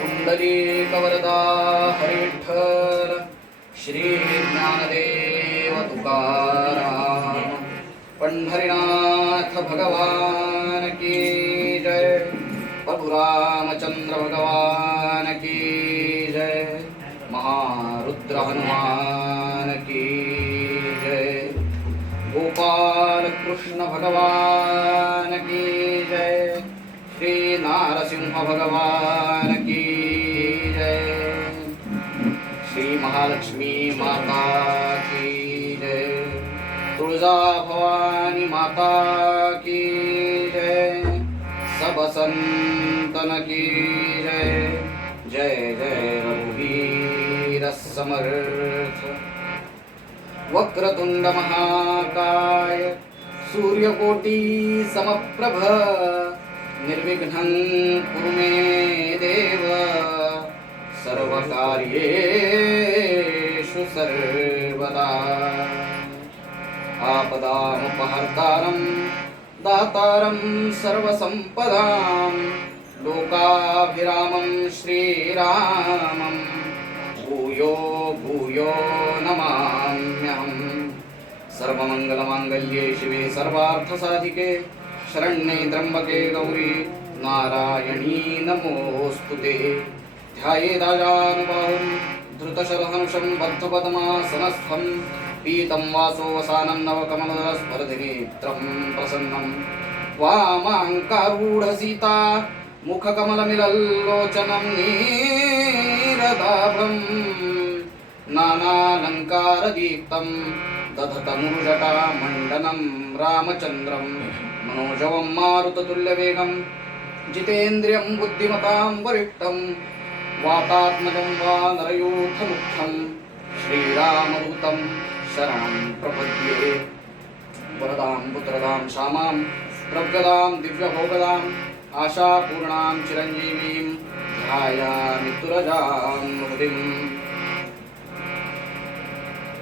पुंडलीकवरदा हरिविठ्ठल श्री ज्ञानदेव तुकाराम पंढरीनाथ भगवान की जय। प्रभु रामचंद्र भगवान की जय। महारुद्र हनुमान की जय। गोपाल कृष्ण भगवान की जय। श्री नारसिंह भगवान की जय। श्री महालक्ष्मी माता की जय। तुळजा भवानी माता की जय। सब संतन की जय। जय जय रघुवीर समर्थ। वक्रतुंड महाकाय सूर्यकोटि समप्रभ निर्विघ्नं कुरु मे देव सर्वकार्येषु सर्वदा। आपदामुपहर्तारं दातारं सर्वसम्पदां लोकाभिरामं श्रीरामं भूयो भूयो नमाम्यहम्। सर्वमंगलमांगल्ये शिवे सर्वार्थसाधिके शरण्ये त्र्यंबके गौरी नारायणी नमोस्तुते। ध्यायेदाजानुबाहुं धृतशरधनुषं बद्धपद्मासनस्थं पीतं वासो वसानं नवकमलस्पर्धिनेत्रं प्रसन्नं वामाङ्कारूढसीता मुखकमलमिलल्लोचनं नीरदाभं नानालङ्कारदीप्तं दधतमुरुजटामण्डनं रामचन्द्रं मनोजवं मारुततुल्यवेगं जितेन्द्रियं बुद्धिमतां वरिष्ठं वातात्मजं वानरयूथमुख्यं श्रीरामदूतं शरणं प्रपद्ये। वरदां पुत्रदां श्यामां प्रभ्यदां दिव्यभोगदां आशापूर्णां चिरञ्जीवीं ध्यायामि तुरजां हृदिं।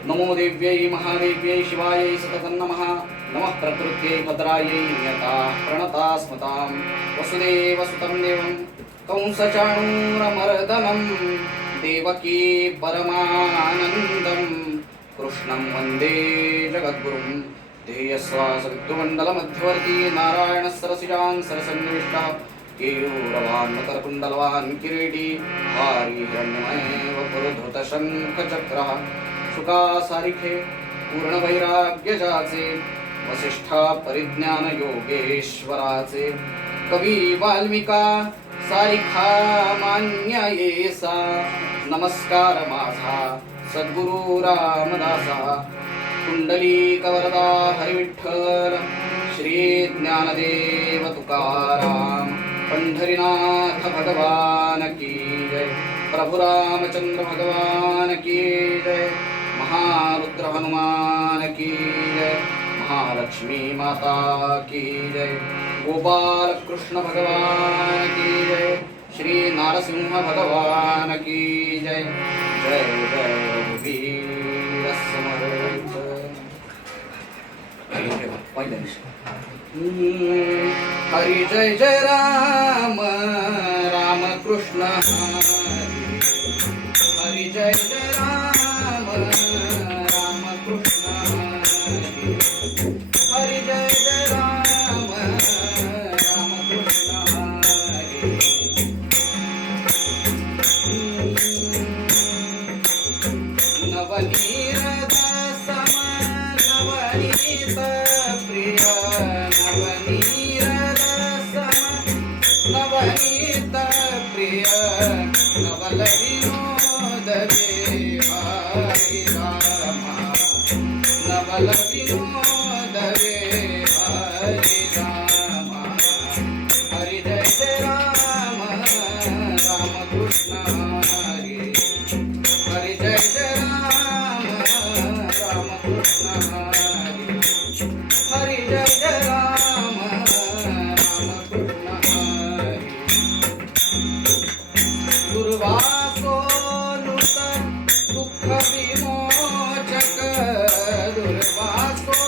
नमो देव्यै महादेव्यै शिवायै सततं नमः। नमः प्रकृत्यै भद्रायै नियताः प्रणता स्मतां वसुदेवसुतं देवं कंसचाणूरमर्दनं देवकी परमानन्दं कृष्णं वन्दे जगद्गुरुं। ध्येयस्वासवितुमण्डलमध्यवर्ती नारायणः सरसिजान् सरसन्निविष्टः केयूरवान् मकरकुण्डलवान् किरीटी भारी हिरण्मयः वपुर्धृतशङ्खचक्रः शुकासारिखे पूर्णवैराग्यजाचे वसिष्ठा परिज्ञान योगेश्वराचे कवी वाल्मिका सारिखा मान्य येसा नमस्कार माझा सद्गुरु रामदासा। कुंडलीकवरदा हरिविठ्ठल श्री ज्ञानदेव तुकाराम पंढरीनाथ भगवान की जय। प्रभु रामचंद्र भगवान की जय। महारुद्र हनुमान की जय। महालक्ष्मी माता की जय। गोपाल कृष्ण भगवान की जय। श्री नारसिंह भगवान की जय। जय जय रघुवीर समर्थ। हरि जय जय राम राम कृष्ण हरि। हरि जय जय राम राम कृष्ण हरि। हरि जय जय राम राम कृष्ण हरि। नवनीत सम नवनीत प्रिय नवनीत सम नवनीत प्रिय नवल विनोद हरि राम नवल विनोद हरि राम। हरि जय जय राम राम कृष्ण हरि। हरि जय जय राम राम कृष्ण हरि। हरि जय जय राम राम कृष्ण हरि। दुर्वासो नुत दुःख विमोचक दुर्वासो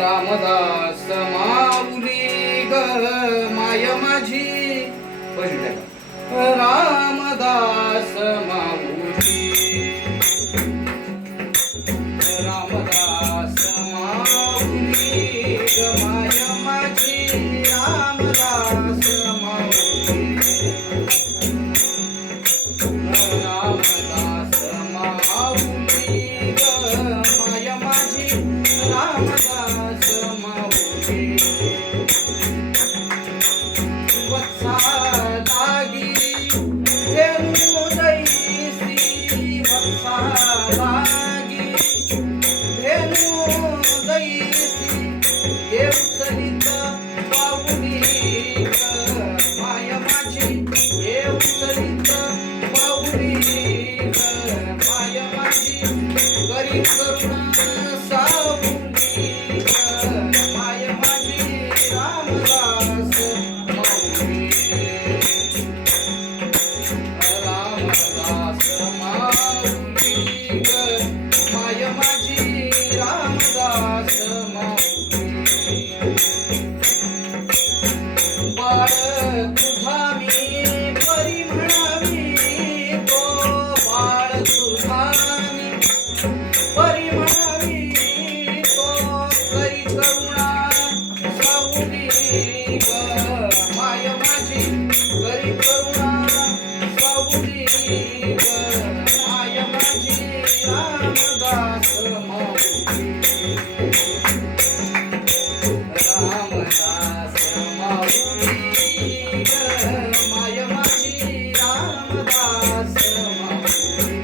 रामदास माऊली ग माय माझी रामदास माऊली रामदास माऊली ग माय माझी रामदास माऊली रामदास माऊली ग माय माझी रामदास माऊली वत्सा लागी धेनु दैसी वत्सा लागी धेनु दैसी येऊ सलित पाऊली ग माय माझी येऊ सलित पाऊली ग माय माझी करी करुणा सावली ग माय माझी रामदास माऊली रामदास माऊली ग माय माझी रामदास माऊली बाळ तुझा मी परी म्हणावी तो बाळ तुझा मी परी म्हणावी तो करी करुणा सावली ग माय माझी करी करुणा सावली ग माय माझी रामदास माऊली रामदास माऊली ग माय माझी रामदास माऊली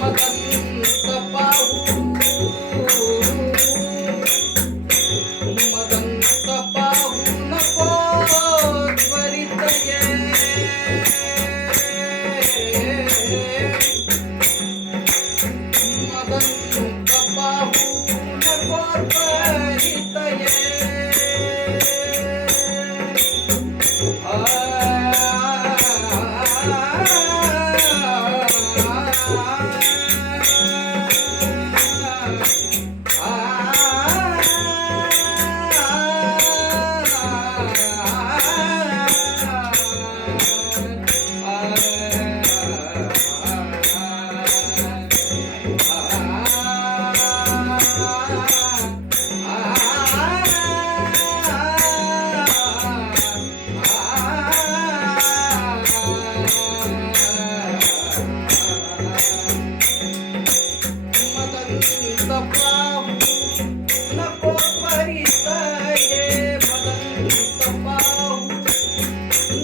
मदंत पाहू मदंत पाहू नको त्वरित ये मदंत पाहू नको त्वरित ये मदंत पाहू नको त्वरित ये मदंत पाहू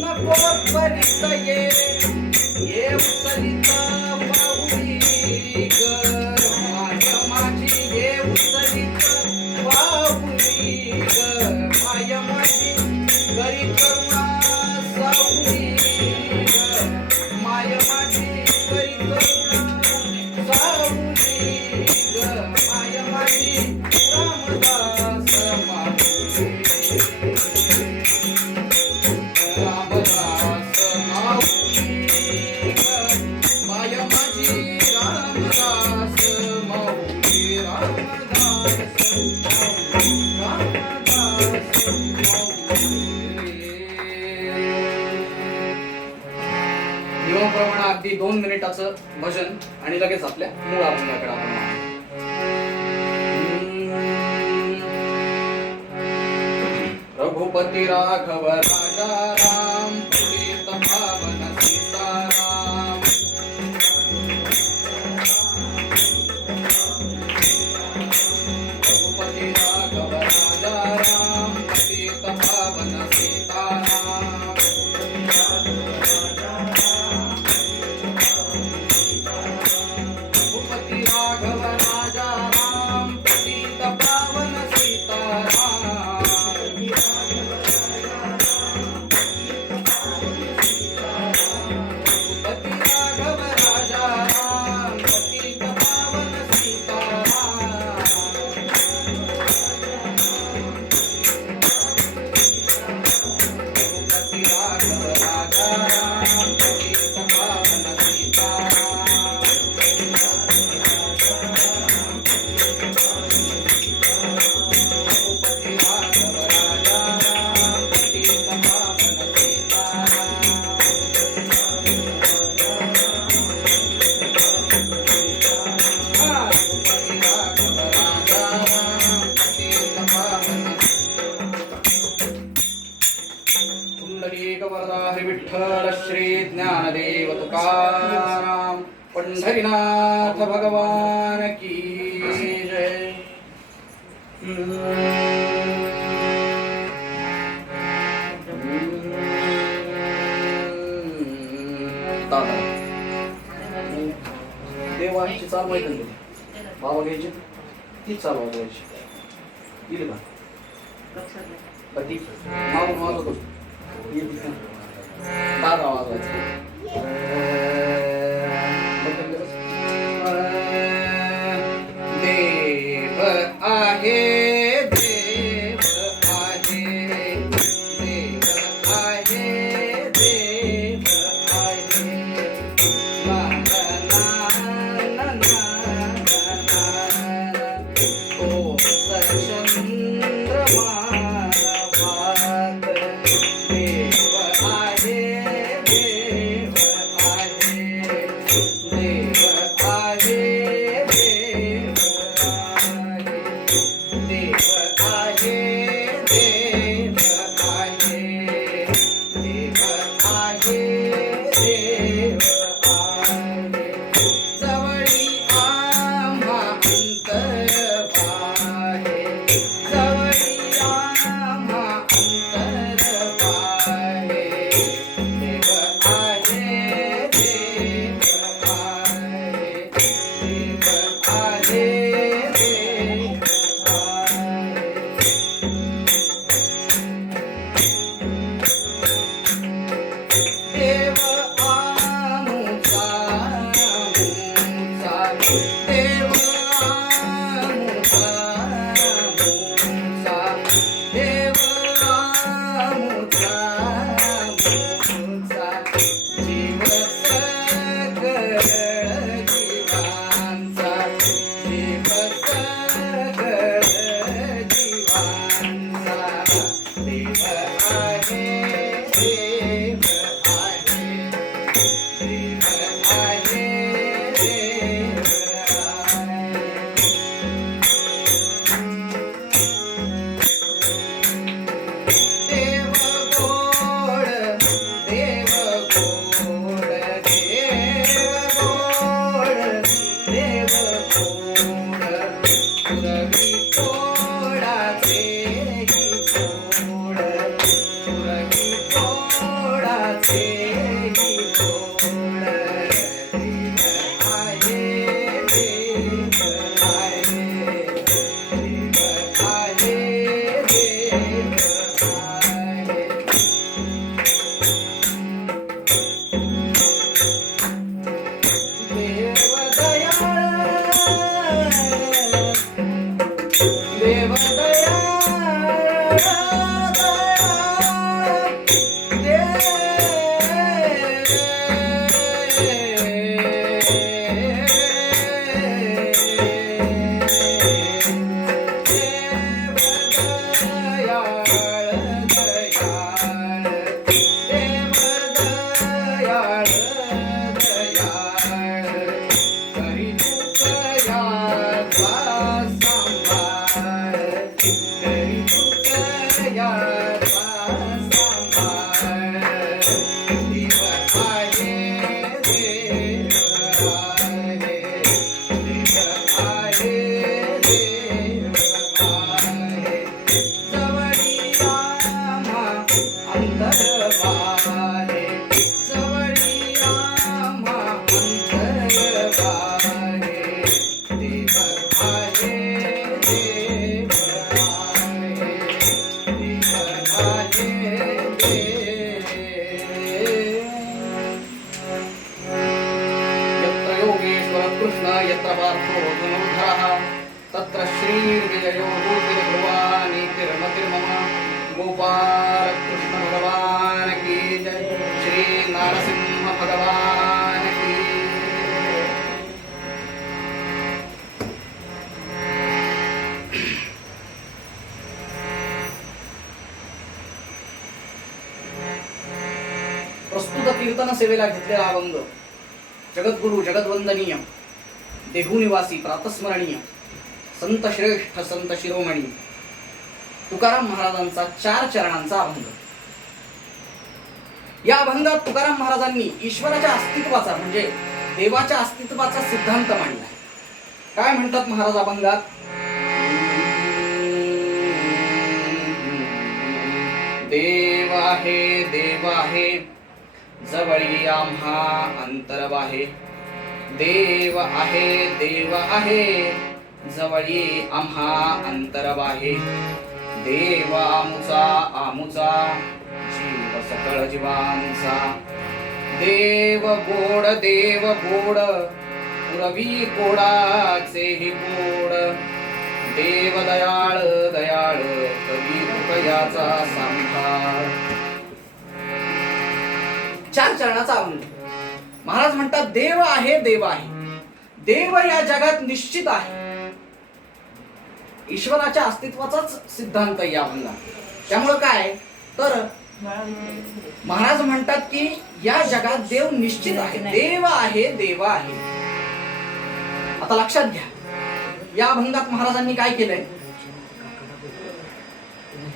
नको त्वरित ये येऊ सलित पाऊली ग माय माझी येऊ सलित पाऊली ग माय माझी करी करुणा सावली ग माय माझी करी करुणा सावली ग माय माझी रामदास माऊली रामदास माऊली ग माय माझी रामदास माऊली रामदास नियमाप्रमाणे अगदी 2 मिनिटाचं भजन आणि लगेच आपल्या मूळ अभंगाकडे आपण रघुपती राघव राजा राम पुनीत भावन सीताराम रघुपती राघव राजा राम पुनीत भावन सीताराम रघुपती राघव राजा राम पुनीत भावन सीताराम पांडुरंग वरदा हरी विठ्ठल श्री ज्ञानदेव तुकाराम पंढरीनाथ भगवान की जय. देवाची चाल माहिती ना तुला? बाबा घ्यायची तीच चाल वाजवायची. दिली का? ती मागून वाजवत होतो. दादा वाजवायचं. देव आहे देव आहे देव आहे देव आहे ला ला ला ला ओ चंद्रमा भात देव आहे देव आहे देव आहे देव आहे देव आहे देव आहे देव आहे जवळी आम्हा अंतर पाहे जवळी आम्हा अंतर पाहे देव आहे देव आहे देव आहे देव आहे देव आमुचा आमुचा देव आमुचा आमुचा देव आमुचा आमुचा जीव सकळ जीवांचा जीव सकळ जीवांचा देव आहे देव आहे देव आहे देव आहे देव गोड देव गोड देव गोड देव गोड पुरवी तोडाचे गोड पुरवी तोडाचे गोड देव आहे देव आहे देव आहे देव आहे देव दयाळ देव यत्र पार्थो धनुर्धरः तत्र श्रीर्विजयो भूतिर्भुवानीतिर्मतिर्मम गोपाल कृष्ण भगवान की जय. श्री नारसिंह भगवान की प्रस्तुत कीर्तन सेवेला घेतलेला अभंग जगद्गुरु जगद्वंदनीय देहुनिवासी प्रातस्मरणीय संत श्रेष्ठ संत शिरोमणी तुकाराम महाराजांचा 4 चरणांचा अभंग. या अभंगात तुकाराम महाराजांनी ईश्वराच्या अस्तित्वाचा म्हणजे देवाच्या अस्तित्वाचा सिद्धांत मांडला. काय म्हणतात महाराज अभंगात? देव आहे जवळी आम्हा अंतरबाहे. देव आहे जवळी आम्हा अंतरबाहे. देव आमुचा जीव सकळ जीवांचा. देव गोड पुरवी कोडाचेही गोड. देव दयाळ कवी कृपयाचा सांभाळ. 4 चरणाचा अभंग. महाराज म्हणतात देव आहे. देव या जगात निश्चित आहे. ईश्वराच्या अस्तित्वाचाच सिद्धांत या अभंगात. त्यामुळे काय तर महाराज म्हणतात की या जगात देव निश्चित आहे. देव आहे. आता लक्षात घ्या, या अभंगात महाराजांनी काय केलंय?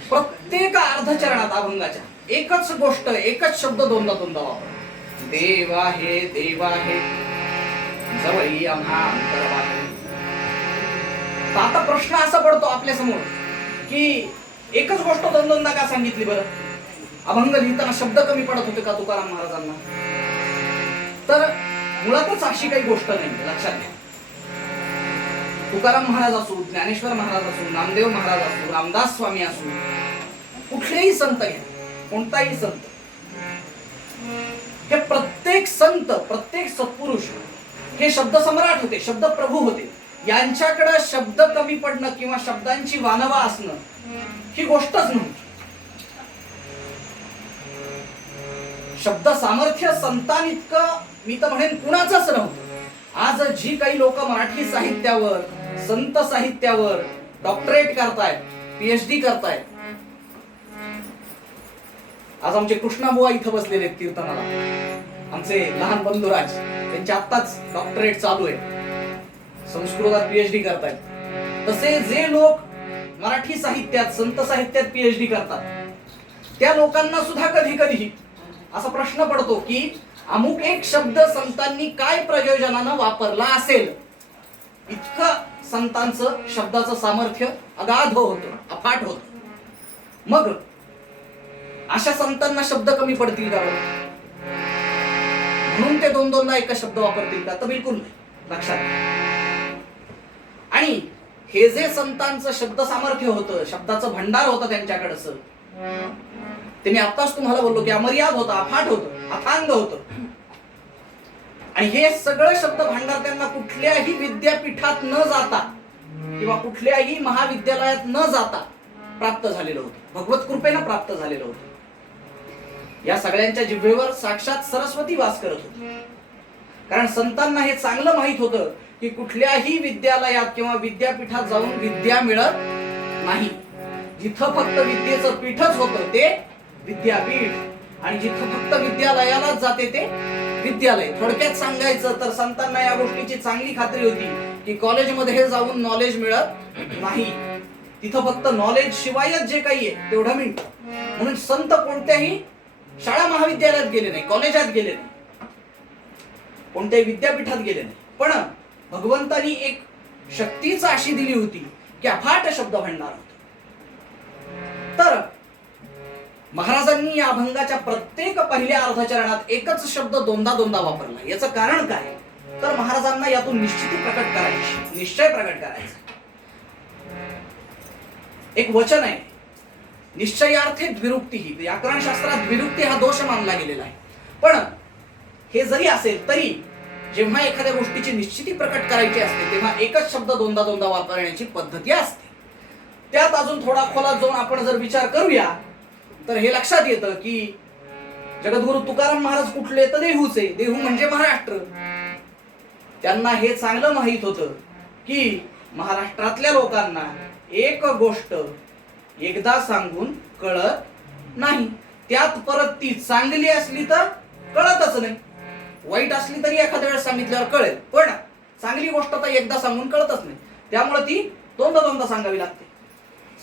प्रत्येक अर्धचरणात अभंगाच्या एकच गोष्ट, एकच शब्द दोनदा वापर. देव आहे जवळी आम्हा अंतरबाहे. आता प्रश्न असा पडतो आपल्या समोर की एकच गोष्ट दोनदा का सांगितली बरं? अभंग लिहिताना शब्द कमी पडत होते का तुकाराम महाराजांना? तर मुळातच अशी काही गोष्ट नाही. लक्षात घ्या, तुकाराम महाराज असू, ज्ञानेश्वर महाराज असू, नामदेव महाराज असू, रामदास स्वामी असू, कुठलेही संत घ्या, कोणताही संत, हे प्रत्येक संत, प्रत्येक सत्पुरुष हे शब्द सम्राट होते, शब्द प्रभू होते. यांच्याकडे शब्द कमी पडणं किंवा शब्दांची वानवा असणं ही गोष्टच नव्हती. शब्द सामर्थ्य संतांइतकं मी तर म्हणेन कुणाचंच नव्हतं. आज जी काही लोक मराठी साहित्यावर, संत साहित्यावर डॉक्टरेट करतायत, PhD करतायत. आज आमचे कृष्णाबुवा इथं बसलेले आहेत कीर्तनाला, आमचे लहान बंधुराज, त्यांचे आत्ताच डॉक्टरेट चालू आहे, संस्कृतात PhD करतायत. तसे जे लोक मराठी साहित्यात, संत साहित्यात PhD करतात, त्या लोकांना सुद्धा कधी कधी असा प्रश्न पडतो की अमुक एक शब्द संतांनी काय प्रयोजनानं वापरला असेल. इतकं संतांचं शब्दाचं सामर्थ्य अगाध होतं, अफाट होतं. मग अशा संतांना शब्द कमी पडतील का म्हणून ते दोनदा एक शब्द वापरतील का? तर बिलकुल नाही. लक्षात. आणि हे जे संतांचं शब्द सामर्थ्य होतं, शब्दाचं भंडार होतं त्यांच्याकडचं, ते मी आत्ताच तुम्हाला बोललो की अमर्याद होतं, अफाट होतं, अथांग होतं. आणि हे सगळं शब्द भांडार त्यांना कुठल्याही विद्यापीठात न जाता किंवा कुठल्याही महाविद्यालयात न जाता प्राप्त झालेलं होतं, भगवत कृपेनं प्राप्त झालेलं होतं. या सगळ्यांच्या जिभेवर साक्षात सरस्वती वास करत होती. कारण संतांना हे चांगलं माहित होतं की कुठल्याही विद्यालयात किंवा विद्यापीठात जाऊन विद्या मिळत नाही. जिथं फक्त विद्येचं पीठच होतं ते विद्यापीठ, आणि जिथं फक्त विद्यालयालाच जाते ते विद्यालय. थोडक्यात सांगायचं तर संतांना या गोष्टीची चांगली खात्री होती की कॉलेजमध्ये जाऊन नॉलेज मिळत नाही, तिथं फक्त नॉलेज शिवायच जे काही आहे तेवढं मिळतं. म्हणून संत कोणत्याही शाळा महाविद्यालयात गेले नाही, कॉलेजात गेले नाही, कोणत्याही विद्यापीठात गेले नाही. पण भगवंतानी एक शक्तीच अशी दिली होती की अफाट शब्द भंडार होता. तर महाराजांनी या अभंगाच्या प्रत्येक पहिल्या अर्धचरणात एकच शब्द दोनदा वापरला. याचं कारण काय? तर महाराजांना यातून निश्चिती प्रकट करायची, निश्चय प्रकट करायचा. एक वचन आहे, निश्चयार्थे द्विरुक्ती. ही व्याकरण शास्त्रात द्विरुक्ती हा दोष मानला गेलेला आहे. पण हे जरी असेल तरी जेव्हा एखाद्या गोष्टीची निश्चिती प्रकट करायची असते तेव्हा एकच शब्द दोनदा वापरण्याची पद्धती असते. त्यात अजून थोडा खोलात जाऊन आपण जर विचार करूया तर हे लक्षात येतं की जगद्गुरु तुकाराम महाराज कुठले? तर देहूचे. देहू म्हणजे महाराष्ट्र. त्यांना हे चांगलं माहित होतं की महाराष्ट्रातल्या लोकांना एक गोष्ट एकदा सांगून कळत नाही, त्यात परत ती चांगली असली तर कळतच नाही. वाईट असली तरी एखाद्या वेळेस सांगितल्यावर कळेल, पण चांगली गोष्ट तर एकदा सांगून कळतच नाही. त्यामुळे ती दोनदा सांगावी लागते.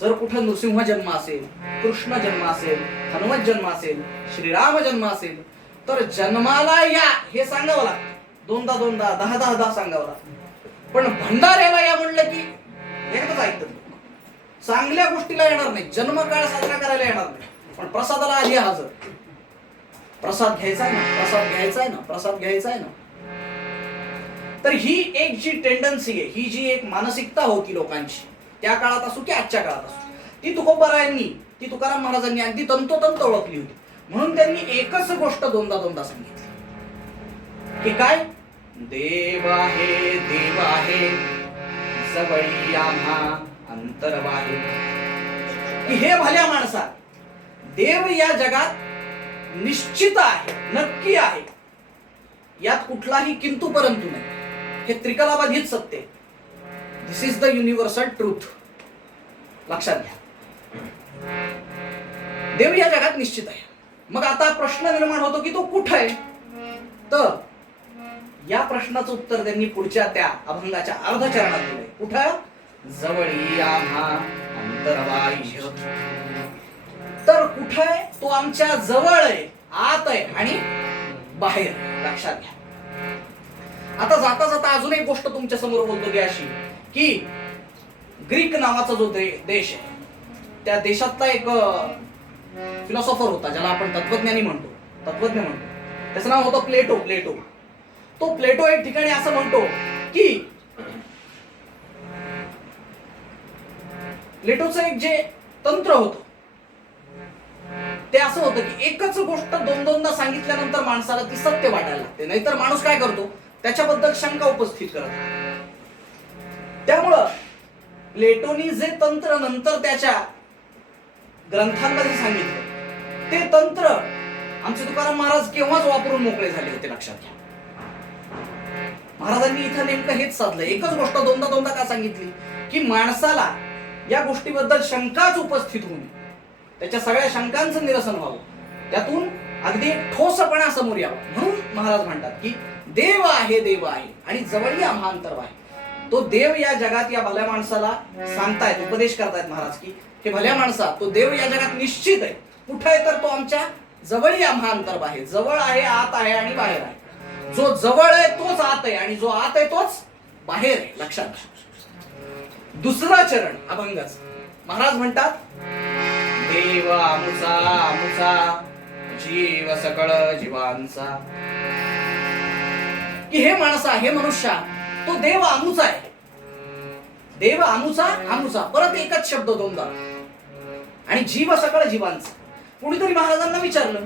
जर कुठं नृसिंह जन्म असेल, कृष्ण जन्म असेल, हनुमत जन्म असेल, श्रीराम जन्म असेल, तर जन्माला या हे सांगावं लागतं. दोनदा दोनदा, 10 सांगावं लागतं. पण भंडाऱ्याला या म्हणलं की एकदाच ऐकतात. चांगल्या गोष्टीला येणार नाही, जन्मकाळ साजरा करायला येणार नाही, पण प्रसादाला आधी हजर. प्रसाद घ्यायचा आहे ना, प्रसाद घ्यायचा आहे ना, प्रसाद घ्यायचा आहे ना. तर ही एक जी टेंडन्सी आहे, ही जी एक मानसिकता होती लोकांची, त्या काळात असो की आजच्या काळात असो, ती तुकोबारायांनी, ती तुकाराम महाराजांनी अगदी तंतोतंत ओळखली होती. म्हणून त्यांनी एकच गोष्ट दोनदा सांगितली की काय, देव आहे जवळी आम्हा अंतरवाहे. की हे भल्या माणसा, देव या जगात निश्चित आहे, नक्की आहे, यात कुठलाही किंतु परंतु नाही. हे त्रिकलाबाधित सत्य. दिस इज द युनिव्हर्सल ट्रूथ. लक्षात घ्या, देव या जगात निश्चित आहे. मग आता प्रश्न निर्माण होतो की तो कुठं आहे. तर या प्रश्नाचं उत्तर त्यांनी पुढच्या त्या अभंगाच्या अर्धचरणात दिलंय. कुठं, जवळी आम्हा अंतरवाह्य. तर कुठं आहे, तो आमच्या जवळ आहे, आत आहे आणि बाहेर. लक्षात घ्या. आता जाता जाता अजून एक गोष्ट तुमच्या समोर बोलतो की अशी, की ग्रीक नावाचा जो देश आहे, त्या देशातला एक फिलॉसॉफर होता, ज्याला आपण तत्वज्ञ म्हणतो. त्याचं नाव होतं प्लेटो. तो प्लेटो एक ठिकाणी असं म्हणतो की प्लेटोचं एक जे तंत्र होतं ते असं होतं की एकच गोष्ट दोनदा सांगितल्यानंतर माणसाला ती सत्य वाटायला लागते, नाहीतर माणूस काय करतो, त्याच्याबद्दल शंका उपस्थित करत. त्यामुळं प्लेटोनी जे तंत्र नंतर त्याच्या ग्रंथांमध्ये सांगितलं, ते तंत्र आमचे तुकाराम महाराज केव्हाच वापरून मोकळे झाले होते. लक्षात घ्या, महाराजांनी इथं नेमकं हेच साधलं. एकच गोष्ट दोनदा का सांगितली की माणसाला या गोष्टीबद्दल शंकाच उपस्थित होऊन त्याच्या सगळ्या शंकांचं निरसन व्हावं, त्यातून अगदी ठोसपणा समोर यावा. म्हणून महाराज म्हणतात की देव आहे आणि जवळी आम्हा अंतरवाहे. तो देव या जगात या भल्या माणसाला सांगतायत, उपदेश करतायत महाराज की हे भल्या माणसा, तो देव या जगात निश्चित आहे. कुठं आहे, तर तो आमच्या जवळी आम्हा अंतरवाहे. जवळ आहे, आत आहे आणि बाहेर आहे. जो जवळ आहे तोच आत आहे आणि जो आत आहे तोच बाहेर आहे. लक्षात घ्या. दुसरा चरण अभंगाच महाराज म्हणतात, देव आमुचा जीव सकळ जीवांचा. की हे माणसा, हे मनुष्या, तो देव आमुचा आहे. देव आमुचा परत एकच शब्द दोनदा. आणि जीव सकळ जीवांचा. कुणीतरी महाराजांना विचारलं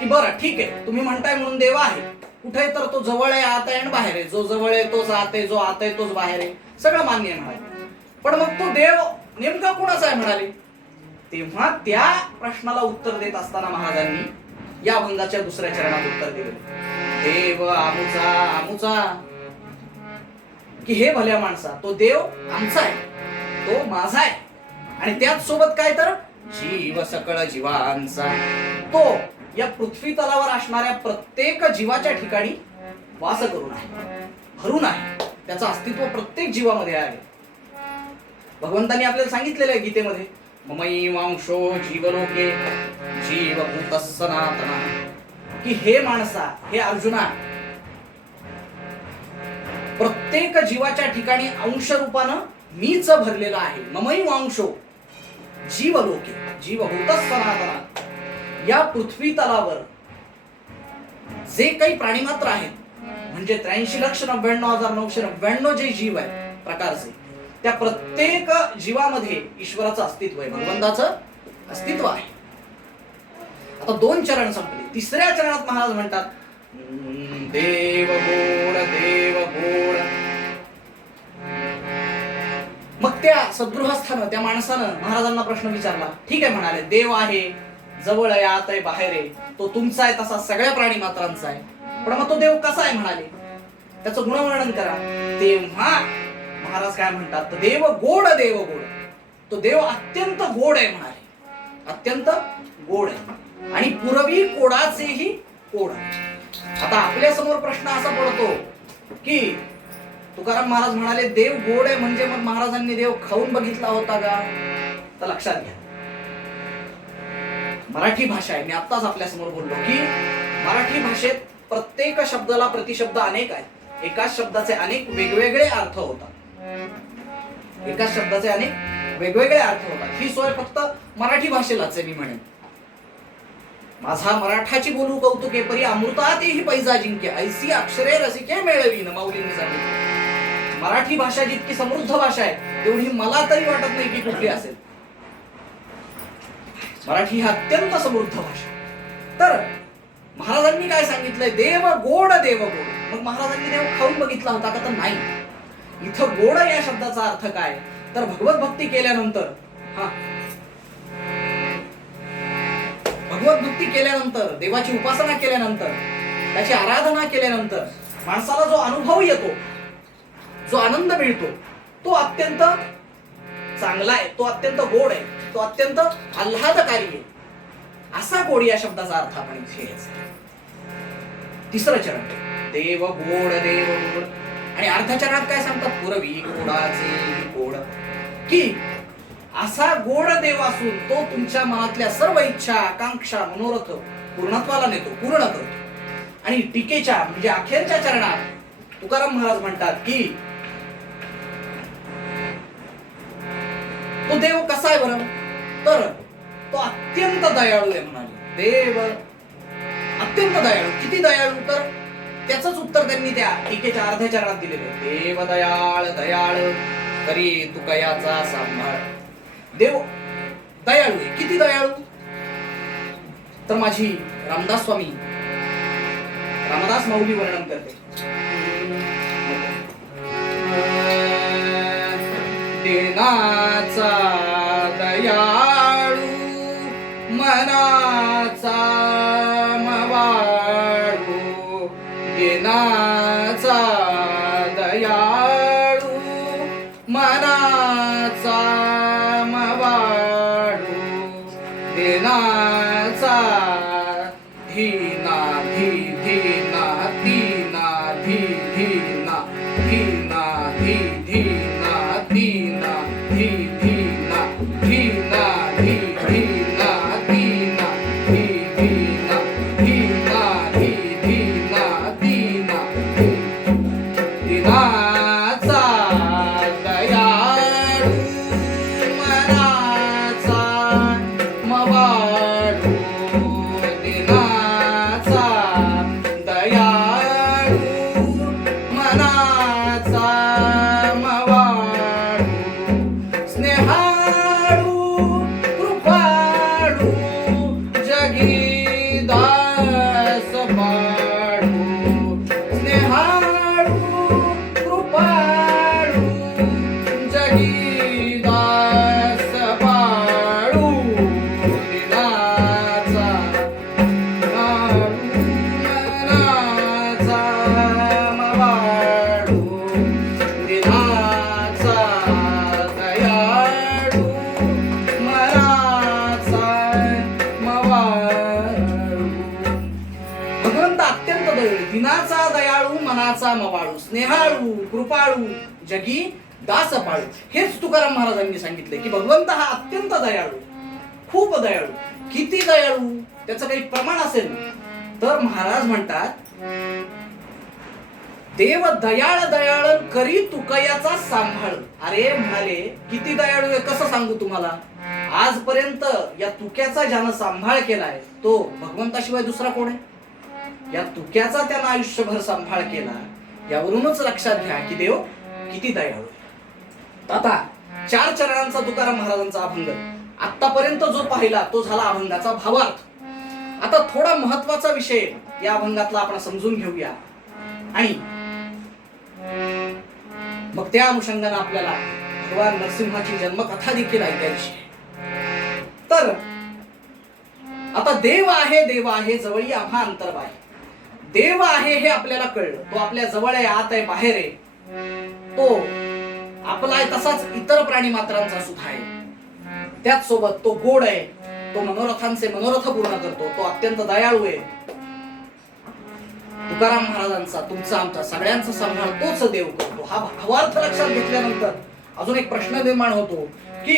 की बरं ठीक आहे, तुम्ही म्हणताय म्हणून देव आहे, कुठे, तर तो जवळ आहे, आत आहे आणि बाहेर आहे. जो जवळ आहे तोच आत आहे, जो आत आहे तोच बाहेर आहे, सगळं मान्य आहे म्हणाले. पण मग तो देव नेमका कोणाचा आहे म्हणाले. तेव्हा त्या प्रश्नाला उत्तर देत असताना महाराजांनी या अभंगाच्या दुसऱ्या चरणात उत्तर दिले, देव आमुचा. की हे भल्या माणसा, तो देव आमचा आहे, तो माझा आहे. आणि त्याच सोबत काय, तर जीव सकळ जीवांचा. तो या पृथ्वी तलावर असणाऱ्या प्रत्येक जीवाच्या ठिकाणी वास करून आहे, भरून आहे. त्याचं अस्तित्व प्रत्येक जीवामध्ये आहे. भगवंतांनी आपल्याला सांगितलेलं आहे गीतेमध्ये, ममैवांशो जीवलोके जीवभूतः सनातनः. की हे माणसा, हे अर्जुना, प्रत्येक जीवाच्या ठिकाणी अंश रूपानं मीच भरलेला आहे. ममैवांशो जीवलोके जीवभूतः सनातनः. या पृथ्वी तलावर जे काही प्राणीमात्र आहेत, म्हणजे 83,99,999 जे जीव आहेत प्रकारचे, त्या प्रत्येक जीवामध्ये ईश्वराचं अस्तित्व आहे, भगवंताचं अस्तित्व आहे. आता 2 चरण संपले. तिसऱ्या चरणात महाराज म्हणतात, देव गोड. मग त्या सद्गृहस्थानं, त्या माणसानं महाराजांना प्रश्न विचारला. ठीक आहे म्हणाले, देव आहे, जवळ आहे, आत आहे, बाहेर आहे, तो तुमचा आहे तसा सगळ्या प्राणी मात्रांचा आहे. पण मग तो देव कसा आहे म्हणाले, त्याचं गुणवर्णन करा. तेव्हा महाराज काय म्हणतात, देव गोड. तो देव अत्यंत गोड आहे म्हणाले, अत्यंत गोड आहे आणि पूर्वी कोडाचेही कोड. आता आपल्या समोर प्रश्न असा पडतो की तुकाराम महाराज म्हणाले देव गोड आहे, म्हणजे मग महाराजांनी देव खाऊन बघितला होता का. तर लक्षात घ्या, मराठी भाषा आहे. मी आत्ताच आपल्या समोर बोललो की मराठी भाषेत प्रत्येक शब्दाला प्रतिशब्द अनेक आहेत. एकाच शब्दाचे अनेक वेगवेगळे अर्थ होतात. एकाच शब्दाचे अनेक वेगवेगळे अर्थ होतात. ही सोय फक्त मराठी भाषेलाच आहे. मी म्हणेन, माझा मराठाची बोलू कौतुके परी अमृतातेही पैजा जिंके, ऐसी अक्षरे रसिके मेळवीन, माऊलींनी सांगितलं. मराठी भाषा जितकी समृद्ध भाषा आहे तेवढी मला तरी वाटत नाही की कुठली असेल. मराठी ही अत्यंत समृद्ध भाषा. तर महाराजांनी काय सांगितलंय, देव गोड देव गोड. मग महाराजांनी देव खाऊन बघितला होता का? तर नाही. इथं गोड या शब्दाचा अर्थ काय, तर भगवत भक्ती केल्यानंतर, भगवत भक्ती केल्यानंतर, देवाची उपासना केल्यानंतर, त्याची आराधना केल्यानंतर माणसाला जो अनुभव येतो, जो आनंद मिळतो, तो अत्यंत चांगला आहे, तो अत्यंत गोड आहे, तो अत्यंत आल्हादकारी आहे. असा गोड या शब्दाचा अर्थ आपण इथे घ्यायचा. तिसरं चरण, देव गोड देव गोड. आणि अर्ध्या चरणात काय सांगतात, पुरवी गोडाचे गोड, की असा गोड देव असून तो तुमच्या मनातल्या सर्व इच्छा, आकांक्षा, मनोरथ पूर्णत्वाला नेतो, पूर्ण करतो. आणि टीकेच्या म्हणजे अखेरच्या चरणात तुकाराम महाराज म्हणतात की तो देव कसा आहे बरं, तर तो अत्यंत दयाळू आहे म्हणाले. देव अत्यंत दयाळू. किती दयाळू, तर त्याच उत्तर त्यांनी त्या टीकेच्या अर्ध्या चरणात दिलेले. देव दयाळ दयाळ तरी तुकयाचा सांभाळ. देव दयाळू आहे. किती दयाळू, तर माझी रामदास स्वामी रामदास माऊली वर्णन करते. देनाचा दयाळू मनाचा मवाळू, देनाचा दयाळू मनाचा मवाळू, देनाचा धीना धी धीना धीना धी धीना धीना धी धीना धीना धी धीना धीना धी धीना धीना धी धीना धीना धी धीना धीना दिनाचा दयाळू मनाचा मवाळू, दिनाचा दयाळू मनाचा मवाळू, स्नेहाळू कृपाळू जगी दास पाळू, स्नेहाळू कृपाळू जगी दास पाळू, दिनाचा दयाळू मनाचा मवाळू, दिनाचा दयाळू मनाचा मवाळू. भगवंत अत्यंत दयाळू, दिनाचा दयाळू मनाचा मवाळू, स्नेहाळू कृपाळू जगी दास पाळू. हेच तुकाराम महाराजांनी सांगितले की भगवंत हा अत्यंत दयाळू, खूप दयाळू. किती दयाळू, त्याचं काही प्रमाण असेल तर महाराज म्हणतात, देव दयाळ दयाळ करी तुकयाचा सांभाळ. अरे म्हणाले किती दयाळू आहे, कसं सांगू तुम्हाला. आजपर्यंत या तुक्याचा ज्यानं सांभाळ केलाय तो भगवंताशिवाय दुसरा कोण आहे. या तुक्याचा त्यानं आयुष्यभर सांभाळ केला. यावरूनच लक्षात घ्या की देव किती दयाळू आहे. आता 4 चरणांचा तुकाराम महाराजांचा अभंग आतापर्यंत जो पाहिला तो झाला अभंगाचा भावार्थ. आता थोडा महत्वाचा विषय या अभंगातला आपण समजून घेऊया आणि मग त्या अनुषंगाने आपल्याला भगवान नरसिंहाची जन्मकथा देखील ऐकायची. तर आता देव आहे जवळी आम्हा अंतर्भ आहे. देव आहे हे आपल्याला कळलं, तो आपल्या जवळ आहे, आत आहे, बाहेर आहे, तो आपला आहे तसाच इतर प्राणी मात्रांचा सुद्धा आहे. त्याच सोबत तो गोड आहे, तो मनोरथांचे मनोरथ पूर्ण करतो, तो अत्यंत दयाळू आहे. तुकाराम महाराजांचा तुमचा आमचा सगळ्यांचा सांभाळ तोच देव करतो. हा भावार्थ लक्षात घेतल्यानंतर अजून एक प्रश्न निर्माण होतो की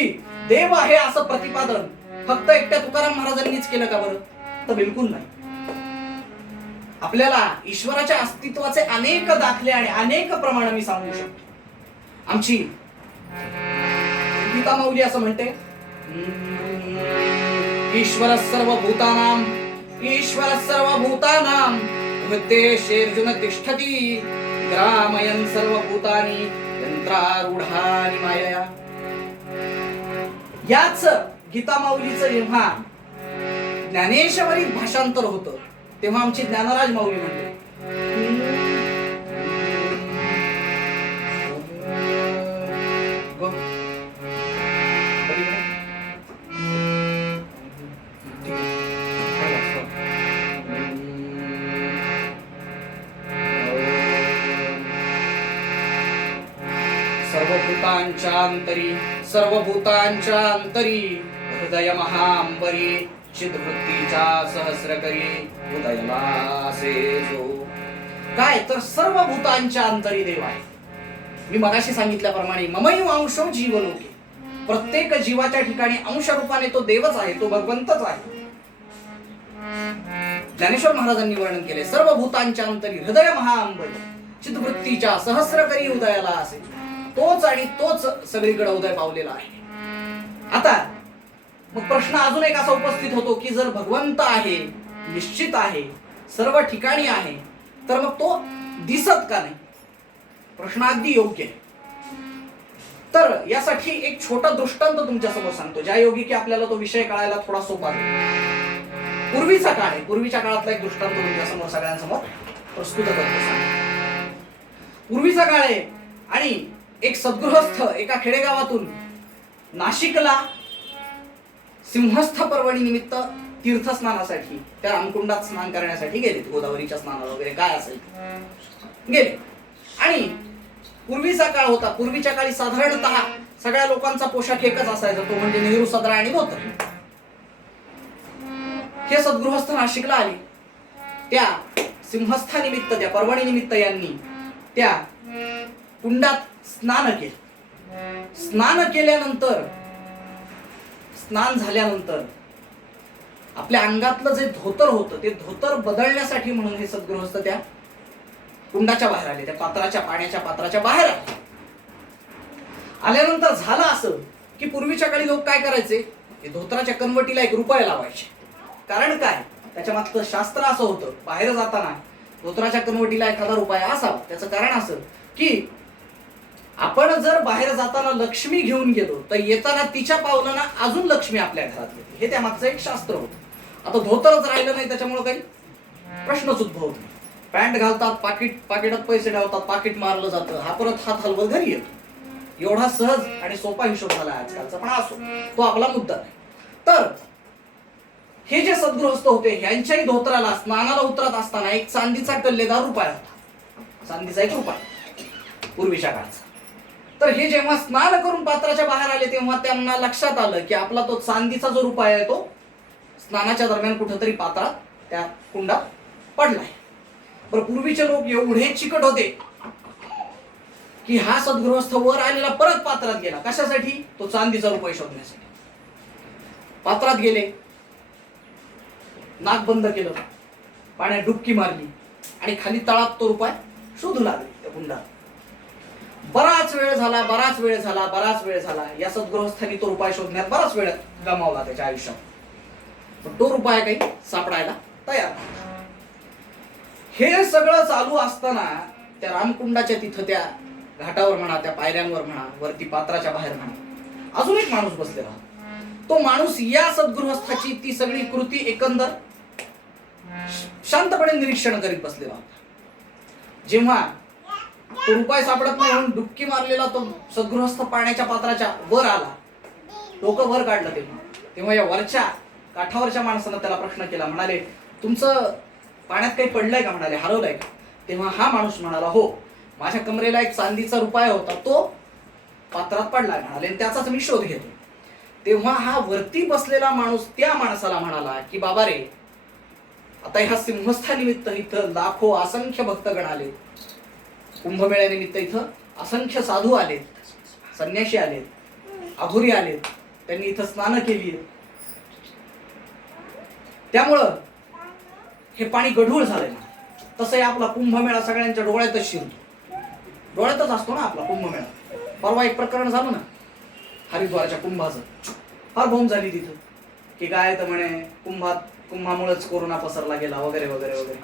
देव आहे असं प्रतिपादन फक्त एकट्या तुकाराम महाराजांनीच केलं का बरं? तर बिलकुल नाही. आपल्याला ईश्वराच्या अस्तित्वाचे अनेक दाखले आणि अनेक प्रमाण मी सांगू शकतो. आमची गीता माऊली असं म्हणते, ईश्वर सर्वभूतानां हृदयेषु तिष्ठति ग्रामयन् सर्वभूतानि यंत्रारूढानि मायया. याच गीता माऊलीचं जेव्हा ज्ञानेश्वरीत भाषांतर होतं तेव्हा आमची ज्ञानराज माऊली म्हणते, सर्वभूतांच्या अंतरी हृदय महांबरी चिदवृत्तीच्या सहस्रकरी उदयलासे जो. काय तर सर्व भूतांच्या अंतरी देव आहे. मी मगाशी सांगितल्याप्रमाणे ममैव अंशो जीवलोके, प्रत्येक जीवाच्या ठिकाणी अंश रूपाने तो देवच आहे, तो भगवंतच आहे. ज्ञानेश्वर महाराजांनी वर्णन केले, सर्व भूतांच्या अंतरी हृदय महांबरी चिदवृत्तीच्या सहस्रकरी उदयाला असे. तोच आणि तोच सगळीकडे उदय पावलेला आहे. आता मग प्रश्न अजून एक असा उपस्थित होतो की जर भगवंत आहे, निश्चित आहे, सर्व ठिकाणी आहे, तर मग तो दिसत का नाही? प्रश्न अगदी योग्य आहे. तर यासाठी एक छोटा दृष्टांत तुमच्या समोर सांगतो, ज्या योगी की आपल्याला तो विषय कळायला थोडा सोपा जाईल. पूर्वीचा काळ आहे, पूर्वीच्या काळातला एक दृष्टांत तुमच्या समोर सगळ्यांसमोर प्रस्तुत करतो. पूर्वीचा काळ आहे आणि एक सद्गृहस्थ एका खेडेगावातून नाशिकला सिंहस्थ पर्वणी निमित्त तीर्थस्नानासाठी त्या रामकुंडात स्नान करण्यासाठी गेले. गोदावरीच्या स्नानाला वगैरे काय असेल गेले. आणि पूर्वीचा काळ होता, पूर्वीच्या काळी साधारणतः सगळ्या लोकांचा पोशाख एकच असायचा, तो म्हणजे नेहरू सदरा आणि धोतर. हे सद्गृहस्थ नाशिकला आले. त्या सिंहस्था निमित्त, त्या पर्वणी निमित्त यांनी त्या कुंडात स्नान केलं. स्नान झाल्यानंतर आपल्या अंगातलं जे धोतर होतं ते धोतर बदलण्यासाठी म्हणून हे सद्गृहस्थ त्या कुंडाच्या बाहेर आले, त्या पात्राच्या पाण्याच्या पात्राच्या बाहेर आले. आल्यानंतर झालं असं की पूर्वीच्या काळी लोक काय करायचे, धोतराच्या कनवटीला ₹1 लावायचे. कारण काय, त्याच्या मागचं शास्त्र असं होतं, बाहेर जाताना धोतराच्या कनवटीला ₹1 असावा. त्याचं कारण असं की आपण जर बाहेर जाताना लक्ष्मी घेऊन गेलो तर येताना तिच्या पावलांना अजून लक्ष्मी आपल्या घरात येते. हे त्या मागचं एक शास्त्र होतं. आता धोतरच राहिलं नाही, त्याच्यामुळे काही प्रश्नच उद्भवत नाही. पॅन्ट घालतात, पाकिटात पैसे ठेवतात, पाकिट मारलं जातं, हा परत हात हलवत घरी येतो. एवढा सहज आणि सोपा हिशोब झाला आजकालचा, पण असो, तो आपला मुद्दा नाही. तर हे जे सद्गृहस्थ होते ह्यांच्याही धोतराला स्नानाला उतरत असताना एक चांदीचा कल्लेदार ₹1 होता. चांदीचा ₹1 पूर्वीच्या काळाचा. तर हे जेव्हा स्नान करून पात्राच्या बाहेर आले तेव्हा त्यांना लक्षात आलं की आपला तो चांदीचा जो ₹1 आहे तो स्नानाच्या दरम्यान कुठेतरी पात्रात त्या कुंडात पडलाय. बरं, पूर्वीचे लोक एवढे चिकट होते की हा सद्गृहस्थ वर आलेला परत पात्रात गेला. कशासाठी? तो चांदीचा ₹1 शोधण्यासाठी. पात्रात गेले, नाक बंद केलं, पाण्यात डुबकी मारली आणि खाली तळात तो ₹1 शोधू लागले त्या कुंडात. बराच वेळ झाला. या सद्गृहस्थांनी तो ₹1 शोधण्यात बराच वेळ गमावला त्याच्या आयुष्यात. पण तो ₹1 काही सापडायला तयार. हे सगळं चालू असताना त्या रामकुंडाच्या तिथं त्या घाटावर म्हणा, त्या पायऱ्यांवर म्हणा, वरती पात्राच्या बाहेर म्हणा, अजून एक माणूस बसलेला. तो माणूस या सद्गृहस्थाची ती सगळी कृती एकंदर शांतपणे निरीक्षण करीत बसलेला होता. जेव्हा तो ₹1 सापडत नाही म्हणून डुबकी मारलेला तो सद्गृहस्थ पाण्याच्या पात्राच्या वर आला, डोकं वर काढलं तेव्हा या वरच्या काठावरच्या माणसानं त्याला प्रश्न केला. म्हणाले, तुमचं पाण्यात काही पडलंय का? म्हणाले, हरवलंय का? तेव्हा हा माणूस म्हणाला, हो, माझ्या कमरेला एक चांदीचा ₹1 होता, तो पात्रात पडलाय म्हणाले, त्याचाच मी शोध घेतो. तेव्हा हा वरती बसलेला माणूस त्या माणसाला म्हणाला की बाबा रे, आता ह्या सिंहस्थानिमित्त इथं लाखो असंख्य भक्तगण आले, कुंभमेळ्यानिमित्त इथं असंख्य साधू आलेत, संन्याशी आलेत, अघोरी आलेत, त्यांनी इथं स्नान केली आहेत. त्यामुळं हे पाणी गढूळ झालंय ना. तसंही आपला कुंभमेळा सगळ्यांच्या डोळ्यातच शिरतो, डोळ्यातच असतो ना आपला कुंभमेळा. परवा एक प्रकरण झालं ना हरिद्वारच्या कुंभाचं, फार बोंब झाली तिथं की काय तर म्हणे कुंभामुळेच कोरोना पसरला गेला वगैरे वगैरे वगैरे.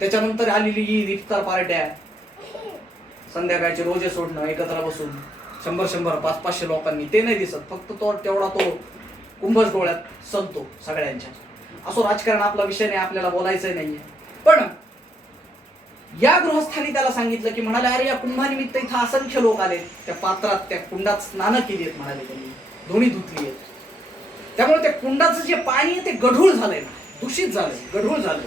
त्याच्यानंतर आलेली ईद, इफ्तार पार्ट्या, संध्याकाळचे रोजे सोडणं एकत्र बसून 100-100, 500-500 लोकांनी, ते नाही दिसत. फक्त तो तेवढा तो कुंभच डोळ्यात सलतो सगळ्यांच्या. असो, राजकारण आपला विषय नाही, आपल्याला बोलायचंय नाहीये. पण या गृहस्थांनी त्याला सांगितलं की म्हणाले, अरे या कुंभानिमित्त इथं असंख्य लोक आले, त्या पात्रात, त्या कुंडात स्नान केली आहेत म्हणाले, त्यांनी धुणी धुतली आहेत. त्यामुळे त्या कुंडाचं जे पाणी आहे ते गढूळ झालंय ना, दूषित झालंय, गढूळ झालंय.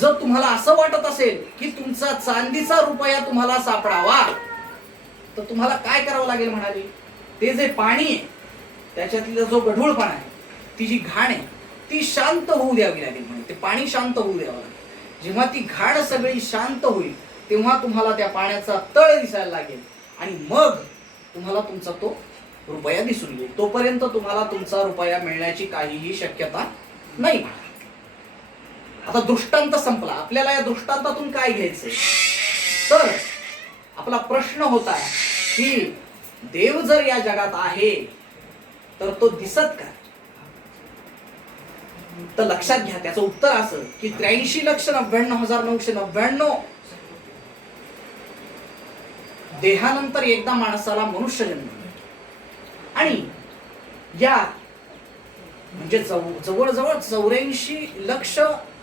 जर तुम्हाला असं वाटत असेल की तुमचा चांदीचा रुपया तुम्हाला सापडावा, तर तुम्हाला काय करावं लागेल म्हणाले, ते जे पाणी आहे त्याच्यातला जो गढूळपणा आहे, ती जी घाण आहे, ती शांत होऊ द्यावी लागेल म्हणे. ते पाणी शांत होऊ द्यावं लागेल. जेव्हा ती घाण सगळी शांत होईल तेव्हा तुम्हाला त्या पाण्याचा तळ दिसायला लागेल आणि मग तुम्हाला तुमचा तो रुपया दिसून येईल. तोपर्यंत तुम्हाला तुमचा रुपया मिळण्याची काहीही शक्यता नाही. आता दृष्टांत संपला. आपल्याला या दृष्टांतातून काय घ्यायचंय, तर आपला प्रश्न होता की देव जर या जगात आहे तर तो दिसत का? तर लक्षात घ्या, त्याचं उत्तर असं की 83,99,999 देहानंतर एकदा माणसाला मनुष्य जन्म, आणि या म्हणजे जवळजवळ 84 लक्ष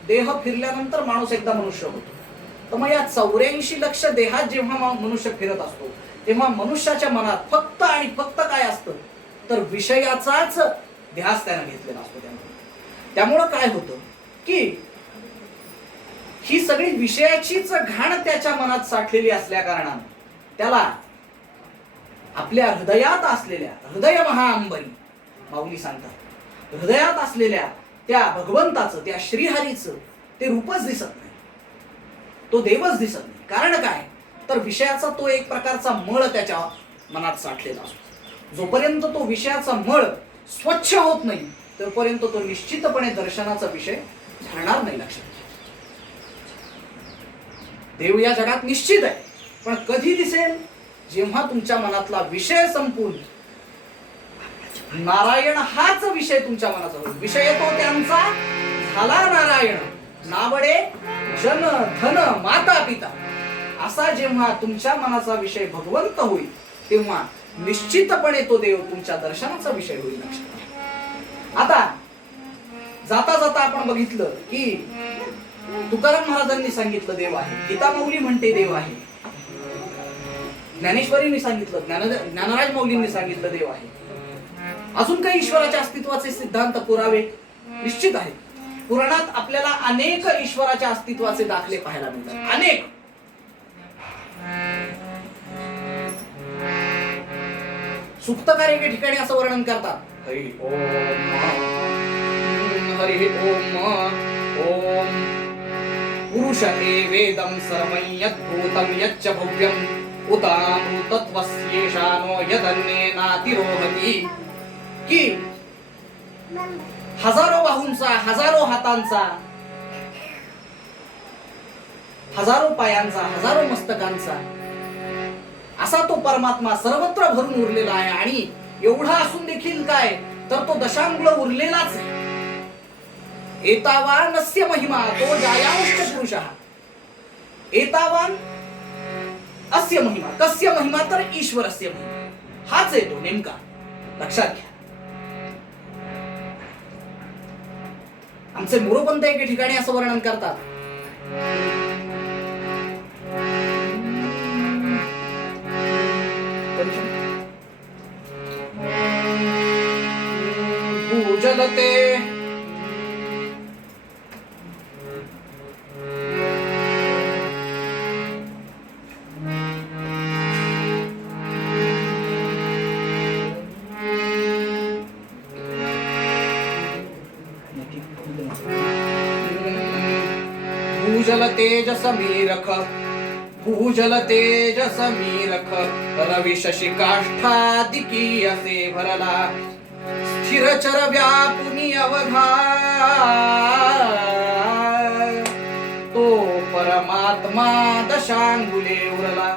देह फिरल्यानंतर माणूस एकदा मनुष्य होतो. तर मग या 84 लक्ष देहात जेव्हा मनुष्य फिरत असतो तेव्हा मनुष्याच्या मनात फक्त आणि फक्त काय असतं, तर विषयाचाच ध्यास त्यानं घेतलेला असतो. त्यामुळं काय होतं की ही सगळी विषयाचीच घाण त्याच्या मनात साठलेली असल्या कारणानं त्याला आपल्या हृदयात असलेल्या, हृदय महाअंबरी माऊली सांगतात, हृदयात असलेल्या त्या भगवंताचं, त्या श्रीहरीचं ते रूपच दिसत नाही, तो देवच दिसत नाही. कारण काय, तर विषयाचा तो एक प्रकारचा मळ त्याच्या मनात साठलेला असतो. जोपर्यंत तो विषयाचा मळ स्वच्छ होत नाही तोपर्यंत तो निश्चितपणे दर्शनाचा विषय ठरणार नाही. लक्षात, देव या जगात निश्चित आहे, पण कधी दिसेल, जेव्हा तुमच्या मनातला विषय संपून नारायण हाच विषय तुमच्या मनाचा होईल. विषय तो त्यांचा झाला नारायण, नावडे जन धन माता पिता, असा जेव्हा तुमच्या मनाचा विषय भगवंत होईल तेव्हा निश्चितपणे तो देव तुमच्या दर्शनाचा विषय होईल. आता जाता जाता आपण बघितलं की तुकाराम महाराजांनी सांगितलं देव आहे, गीता माऊली म्हणते देव आहे, ज्ञानेश्वरींनी सांगितलं, ज्ञानराज माऊलींनी सांगितलं देव आहे. अजून काही ईश्वराच्या अस्तित्वाचे सिद्धांत पुरावे निश्चित आहेत. पुराणात आपल्याला अनेक ईश्वराच्या अस्तित्वाचे दाखले पाहायला मिळतात, अनेक. सूक्तकार एके ठिकाणी असं वर्णन करतात, हरि ओम हरि ओम ओम पुरुष एवेदं सर्वं यद्भूतं यच्च भव्यं उतामृतत्वस्येषानो यदन्नेनातिरोहति, की हजारो बाहूंचा, हजारो हातांचा, हजारो पायांचा, हजारो मस्तकांचा असा तो परमात्मा सर्वत्र भरून उरलेला आहे. आणि एवढा असून देखील काय, तर तो दशांगुळ उरलेलाच आहे. एतावानस्य महिमा तो जायांश पुरुषः, एतावान अस्य महिमा, कस्य महिमा, तर ईश्वरस्य महिमा, हाच आहे तो नेमका. लक्षात घ्या. आमचे मोरोपंत एके ठिकाणी असं वर्णन करतात, भूजलते भूजल तेज समीरख भूजल तेज समीरख रवी शशी काष्ठादिकी असे भरला स्थिरचर व्यापुनी अवघा तो परमात्मा दशांगुले उरला.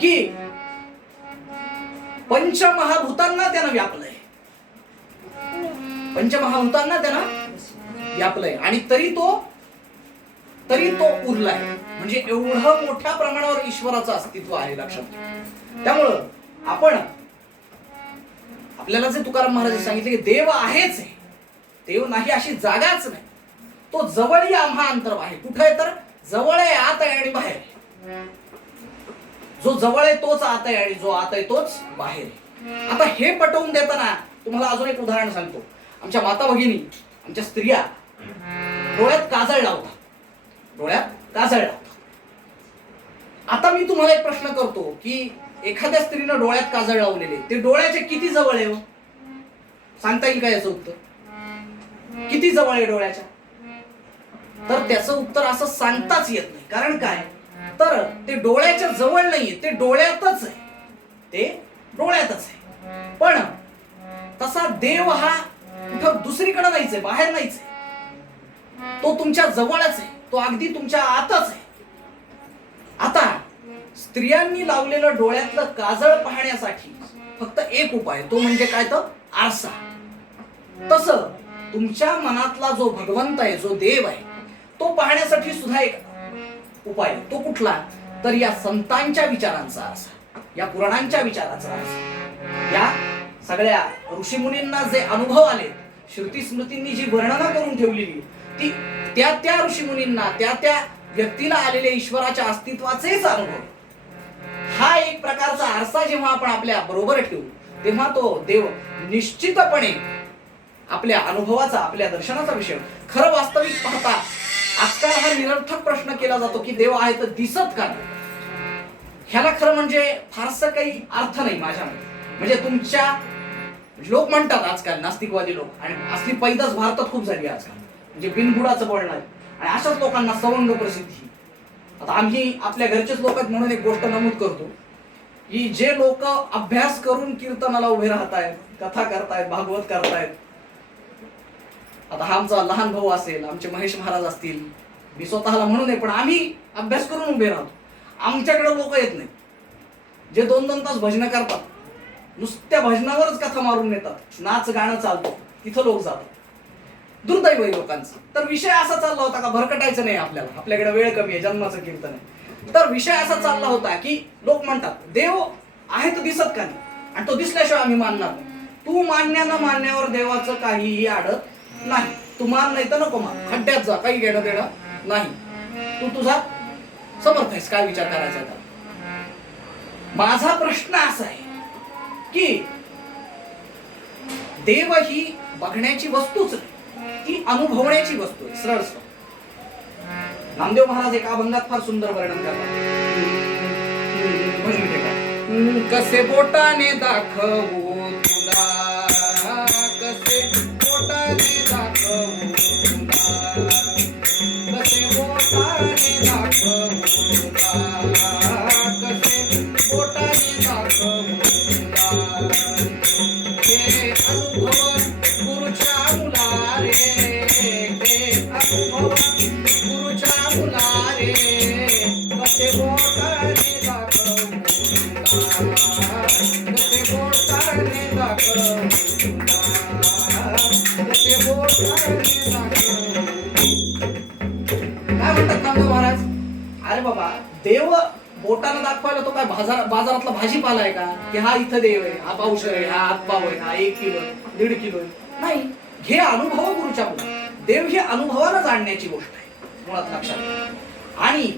की पंचमहाभूतांना त्यानं व्यापलंय, पंचमहाभूतांना त्यानं व्यापलंय आणि तरी तो उरलाय. म्हणजे एवढं मोठ्या प्रमाणावर ईश्वराचं अस्तित्व आहे लक्षात. त्यामुळं आपण आपल्याला जे तुकाराम महाराज सांगितले की देव आहेच आहे, देव नाही अशी जागाच नाही. तो जवळी आम्हा अंतर आहे. कुठं आहे तर जवळ आहे, आत आहे आणि बाहेर आहे. जो जवळ आहे तोच आत आहे आणि जो आत आहे तोच बाहेर आहे. आता हे पटवून देताना तुम्हाला अजून एक उदाहरण सांगतो. आमच्या माता भगिनी, आमच्या स्त्रिया डोळ्यात काजळ लावतात, डोळ्यात काजळ लावतात. आता मी तुम्हाला एक प्रश्न करतो की एखाद्या स्त्रीनं डोळ्यात काजळ लावलेले ते डोळ्याचे किती जवळ आहे? सांगता येईल का याचं उत्तर? किती जवळ आहे डोळ्याच्या? तर त्याचं उत्तर असं सांगताच येत नाही. कारण काय तर ते डोळ्याच्या जवळ नाहीये, ते डोळ्यातच आहे, ते डोळ्यातच आहे. पण तसा देव हा कुठं दुसरीकडे नाहीच आहे, बाहेर नाहीच आहे. तो तुमच्या जवळच आहे, तो अगदी तुमच्या आतच आहे. आता स्त्रियांनी लावलेलं डोळ्यातलं काजळ पाहण्यासाठी फक्त एक उपाय, तो म्हणजे काय तर आरसा. तसं तुमच्या मनातला जो भगवंत आहे, जो देव आहे, तो पाहण्यासाठी सुद्धा एक उपाय. तो कुठला तर या संतांच्या विचारांचा आरसा, या पुराणांच्या विचारांचा आरसा. या सगळ्या ऋषीमुनींना जे अनुभव आले, श्रुती स्मृतींनी जी वर्णना करून ठेवलेली ती त्या ऋषीमुनींना, त्या व्यक्तीला आलेल्या ईश्वराच्या अस्तित्वाचेच अनुभव. हा एक प्रकारचा आरसा जेव्हा आपण आपल्या बरोबर ठेवू तेव्हा तो देव निश्चितपणे आपल्या अनुभवाचा, आपल्या दर्शनाचा विषय. खरं वास्तविक पाहता आजकाल हा निरर्थक प्रश्न केला जातो की देव आहे तर दिसत का? ह्याला खरं म्हणजे फारसं काही अर्थ नाही माझ्या मते. म्हणजे तुमच्या लोक म्हणतात आजकाल, नास्तिकवादी लोक, आणि असली पैदास भारतात खूप झाली आजकाल, म्हणजे बिनबुडाचं बोलणं आहे. आणि अशाच लोकांना सवंग प्रसिद्धी. आता आम्ही आपल्या घरचेच लोक आहेत म्हणून एक गोष्ट नमूद करतो की जे लोक अभ्यास करून कीर्तनाला उभे राहतायत, कथा करतायत, भागवत करतायत. आता हा आमचा लहान भाऊ असेल, आमचे महेश महाराज असतील, मी स्वतःला म्हणून आहे, पण आम्ही अभ्यास करून उभे राहतो. आमच्याकडे लोक येत नाहीत जे 2-2 तास भजन करतात, नुसत्या भजनावरच कथा मारून नेतात, नाच गाणं चालतो, तिथं लोक जातात. दुर्दैव आहे लोकांचं. तर विषय असा चालला होता का, भरकटायचं नाही आपल्याला, आपल्याकडे वेळ कमी आहे, जन्माचं कीर्तन आहे. तर विषय असा चालला होता की लोक म्हणतात देव आहे तर दिसत का नाही, आणि तो दिसल्याशिवाय आम्ही मानणार नाही. तू मानण्यानं मानण्यावर देवाचं काहीही आडत नाही. तू मान नाही तर नको मान, खड्ड्यात जा, काही घेणं देणं नाही, तू तुझा समर्थ आहेस, काय विचार करायचा तर. माझा प्रश्न असा आहे की देव ही बघण्याची वस्तूच नाही, ती अनुभवण्याची वस्तू आहे. सरळ सरळ नामदेव महाराज एका अभंगात फार सुंदर वर्णन करतात. कसे बोटाने दाखवू तुला, कसे बोटाने दाखवू तुला, कसे बोटाने दाखवू तुला, कसे बोटाने दाखवू तुला. हे अनुभव गुरुच्या मुला रे, हे अनुभव गुरुच्या मुला रे, कसे बोटाने दाखवू तुला, कसे बोटाने दाखवू तुला, कसे बोटाने दाखवू. काय म्हणतात नामदेव महाराज? अरे बाबा, देव बोटानं दाखवायला तो काय बाजारातला भाजीपाला आहे का, की हा इथं देव आहे, हा पावशेर आहे, हा हातपाव आहे, हा 1 किलो 1.5 किलो आहे? नाही, हे अनुभव गुरुच्या मुला. देव हे अनुभवानं जाणण्याची गोष्ट आहे मुळात, लक्षात. आणि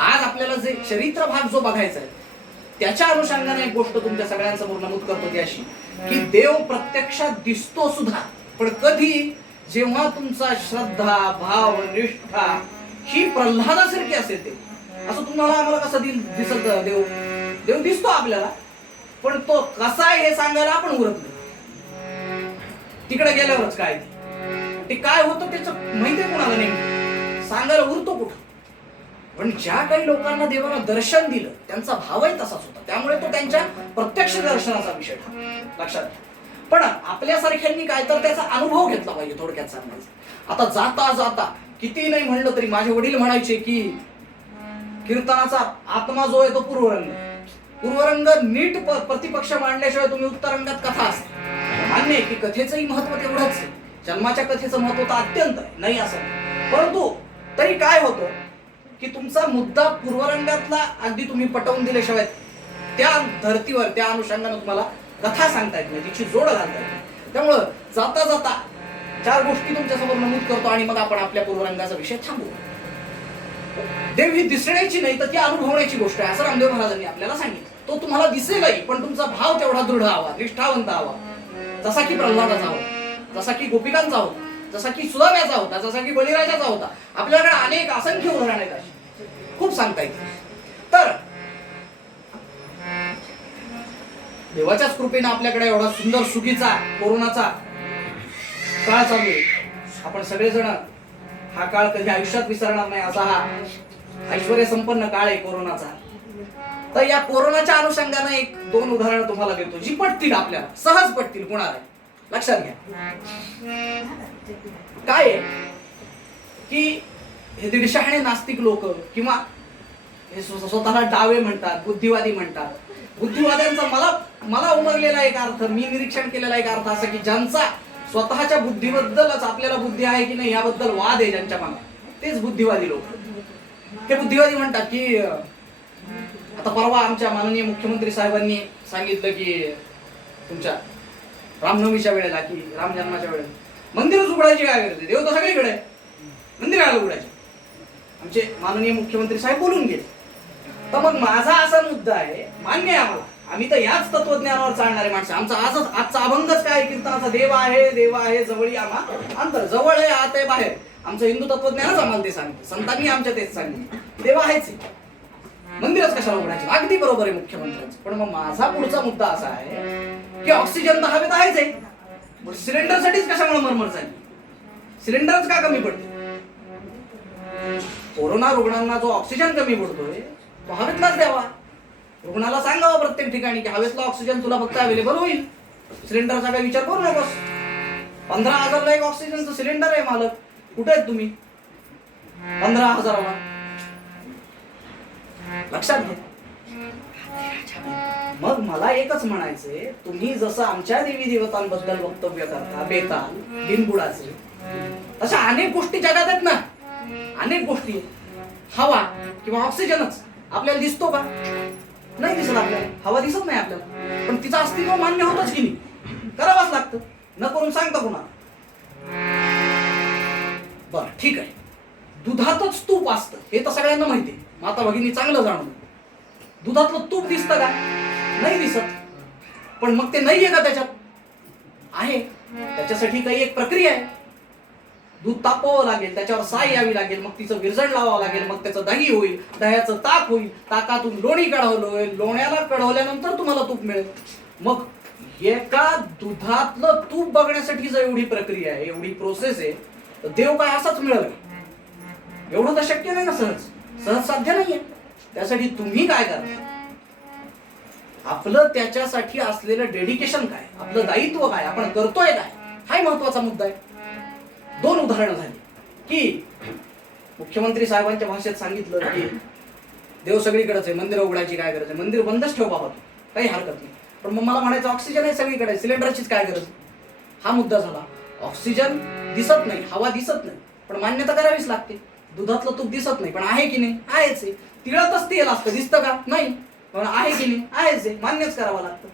आज आपल्याला जे चरित्र भाग जो बघायचा आहे त्याच्या अनुषंगाने एक गोष्ट तुमच्या सगळ्यांसमोर नमूद करतो ती अशी की देव प्रत्यक्षात दिसतो सुद्धा, पण कधी? जेव्हा तुमचा श्रद्धा, भाव, निष्ठा ही प्रल्हादासारखी असेल. ते असं तुम्हाला आम्हाला कसं दिसत देव? देव दिसतो आपल्याला, पण तो कसा आहे हे सांगायला आपण उरत नाही. तिकडे गेल्यावरच काय ते काय होतं त्याचं माहितीये कोणाला, नेमकं सांगायला उरतो कुठं? पण ज्या काही लोकांना देवानं दर्शन दिलं त्यांचा भावही तसाच होता, त्यामुळे तो त्यांच्या प्रत्यक्ष दर्शनाचा विषय ठरला. लक्षात घ्या. पण आपल्यासारख्यांनी काय तर त्याचा अनुभव घेतला पाहिजे. थोडक्यात सांगायचं, आता जाता जाता किती नाही म्हणलं तरी माझे वडील म्हणायचे की कीर्तनाचा आत्मा जो आहे तो पूर्वरंग. पूर्वरंग नीट प्रतिपक्ष मांडल्याशिवाय तुम्ही उत्तरंगात कथा असते. मान्य आहे की कथेचंही महत्व तेवढंच आहे, जन्माच्या कथेचं महत्व तर अत्यंत आहे, नाही असं नाही. परंतु तरी काय होतं की तुमचा मुद्दा पूर्वरंगातला अगदी तुम्ही पटवून दिल्याशिवाय त्या धर्तीवर त्या अनुषंगाने तुम्हाला कथा सांगता येत नाही, तिची जोड घालता येत नाही. त्यामुळं जाता जाता 4 गोष्टी तुमच्यासमोर नमूद करतो आणि मग आपण आपल्या पूर्वरंगाचा विषय थांबवू. देव ही दिसण्याची नाही तर ती अनुभवण्याची गोष्ट आहे, असं रामदेव महाराजांनी आपल्याला सांगितलं. तो तुम्हाला दिसेलही, पण तुमचा भाव तेवढा दृढ हवा, निष्ठावंत हवा, जसा की प्रल्हादाचा होता, जसा की गोपिकांचा होता, जसा की सुदाम्याचा होता, जसा की बळीराजाचा होता. आपल्याकडे अनेक असंख्य उदाहरण आहेत, अशी खूप सांगता येईल. तर देवाच्याच कृपेने आपल्याकडे एवढा सुंदर सुखीचा कोरोनाचा काळ चालू आहे. आपण सगळेजण हा काळ कधी आयुष्यात विसरणार नाही असा हा ऐश्वर्य संपन्न काळ आहे कोरोनाचा. तर या कोरोनाच्या अनुषंगाने 1-2 उदाहरणं तुम्हाला देतो, जी पटतील, आपल्याला सहज पटतील. कोणाला लक्षात घ्या. काय आहे की हे दीडशहाणे नास्तिक लोक किंवा हे स्वतःला डावे म्हणतात, बुद्धिवादी म्हणतात. बुद्धिवाद्यांचा मला उमगलेला एक अर्थ, मी निरीक्षण केलेला एक अर्थ असा की ज्यांचा स्वतःच्या बुद्धीबद्दलच आपल्याला बुद्धी आहे की नाही याबद्दल वाद आहे ज्यांच्या मनात, तेच बुद्धिवादी लोक. हे बुद्धिवादी म्हणतात की आता परवा आमच्या माननीय मुख्यमंत्री साहेबांनी सांगितलं की तुमच्या रामनवमीच्या वेळेला की राम जन्माच्या वेळेला मंदिरच उघडायची काय गरज आहे, देव तर सगळीकडे आहे, मंदिराला उघडायचे. आमचे माननीय मुख्यमंत्री साहेब बोलून गेले. तर मग माझा असा मुद्दा आहे, मान्य आहे आम्हाला, आम्ही तर याच तत्वज्ञानावर चालणारे माणसं. आजचा अभंगच काय कीर्तनाचा, देव आहे जवळी आम्हा अंतर, जवळ आहे आत आहे बाहेर. आमचं हिंदू तत्वज्ञानच आम्हाला ते सांगते, संतांनी आमच्या तेच सांगितले, देव आहेच, मंदिरच कशाला उघडायचे. अगदी बरोबर आहे मुख्यमंत्र्यांचं. पण मग माझा पुढचा मुद्दा असा आहे की ऑक्सिजन तर हवेत आहेच आहे, सिलेंडरसाठीच कशामुळे मरमर झाली, सिलेंडरच का कमी पडते. कोरोना रुग्णांना जो ऑक्सिजन कमी पडतोय तो हवेतलाच द्यावा. रुग्णाला सांगावं प्रत्येक ठिकाणी की हवेतला ऑक्सिजन तुला फक्त अवेलेबल होईल, सिलेंडरचा काही विचार करू नकोस. 15,000ला एक ऑक्सिजनचं सिलेंडर आहे मालक, कुठे आहेत तुम्ही 15,000ला. लक्षात घ्या. मग मला एकच म्हणायचंय, तुम्ही जसं आमच्या देवी देवतांबद्दल वक्तव्य करता बेताल बिनबुडाचे, तशा अनेक गोष्टी जगात आहेत ना, अनेक गोष्टी. हवा किंवा ऑक्सिजनच आपल्याला दिसतो का, नाही दिसत आपल्याला, हवा दिसत नाही आपल्याला, पण तिचं अस्तित्व मान्य होतच की नाही, करावंच लागतं, न करून सांगता कोणा. बर ठीक आहे, दुधातच तूप असतं हे तर सगळ्यांना माहिती आहे, माता भगिनी चांगलं जाणून. दुधातलं तूप दिसतं का, नाही दिसत. पण मग ते नाहीये का त्याच्यात, आहे. त्याच्यासाठी काही एक प्रक्रिया आहे, दूध तापवावं लागेल, त्याच्यावर साय यावी लागेल, मग तिचं विरजण लावावं लागेल, मग त्याचं दही होईल, दह्याचं ताक होईल, ताकातून लोणी कढवलं होईल, लोण्याला कढवल्यानंतर तुम्हाला तूप मिळेल. मग एका दुधातलं तूप बघण्यासाठी जर एवढी प्रक्रिया आहे, एवढी प्रोसेस आहे, तर देव काय असाच मिळेल, एवढं तर शक्य नाही ना, सहज साध्य नाहीये. त्यासाठी तुम्ही काय करा, आपलं त्याच्यासाठी असलेलं डेडिकेशन काय, आपलं दायित्व काय, आपण करतोय काय, हाही महत्वाचा मुद्दा आहे. 2 उदाहरणं झाली की मुख्यमंत्री साहेबांच्या भाषेत सांगितलं की देव सगळीकडेच आहे, मंदिर उघडायची काय गरज आहे, मंदिर बंदच ठेव बाबा, काही हरकत नाही. पण मग मला म्हणायचं ऑक्सिजन आहे सगळीकडे, सिलेंडरचीच काय गरज, हा मुद्दा झाला. ऑक्सिजन दिसत नाही, हवा दिसत नाही, पण मान्यता करावीच लागते. दुधातलं तूप दिसत नाही, पण आहे की नाही, आहेच आहे. तिळातच तेल असतं, दिसतं का, नाही, पण आहे की नाही, आहेच आहे, मान्यच करावं लागतं.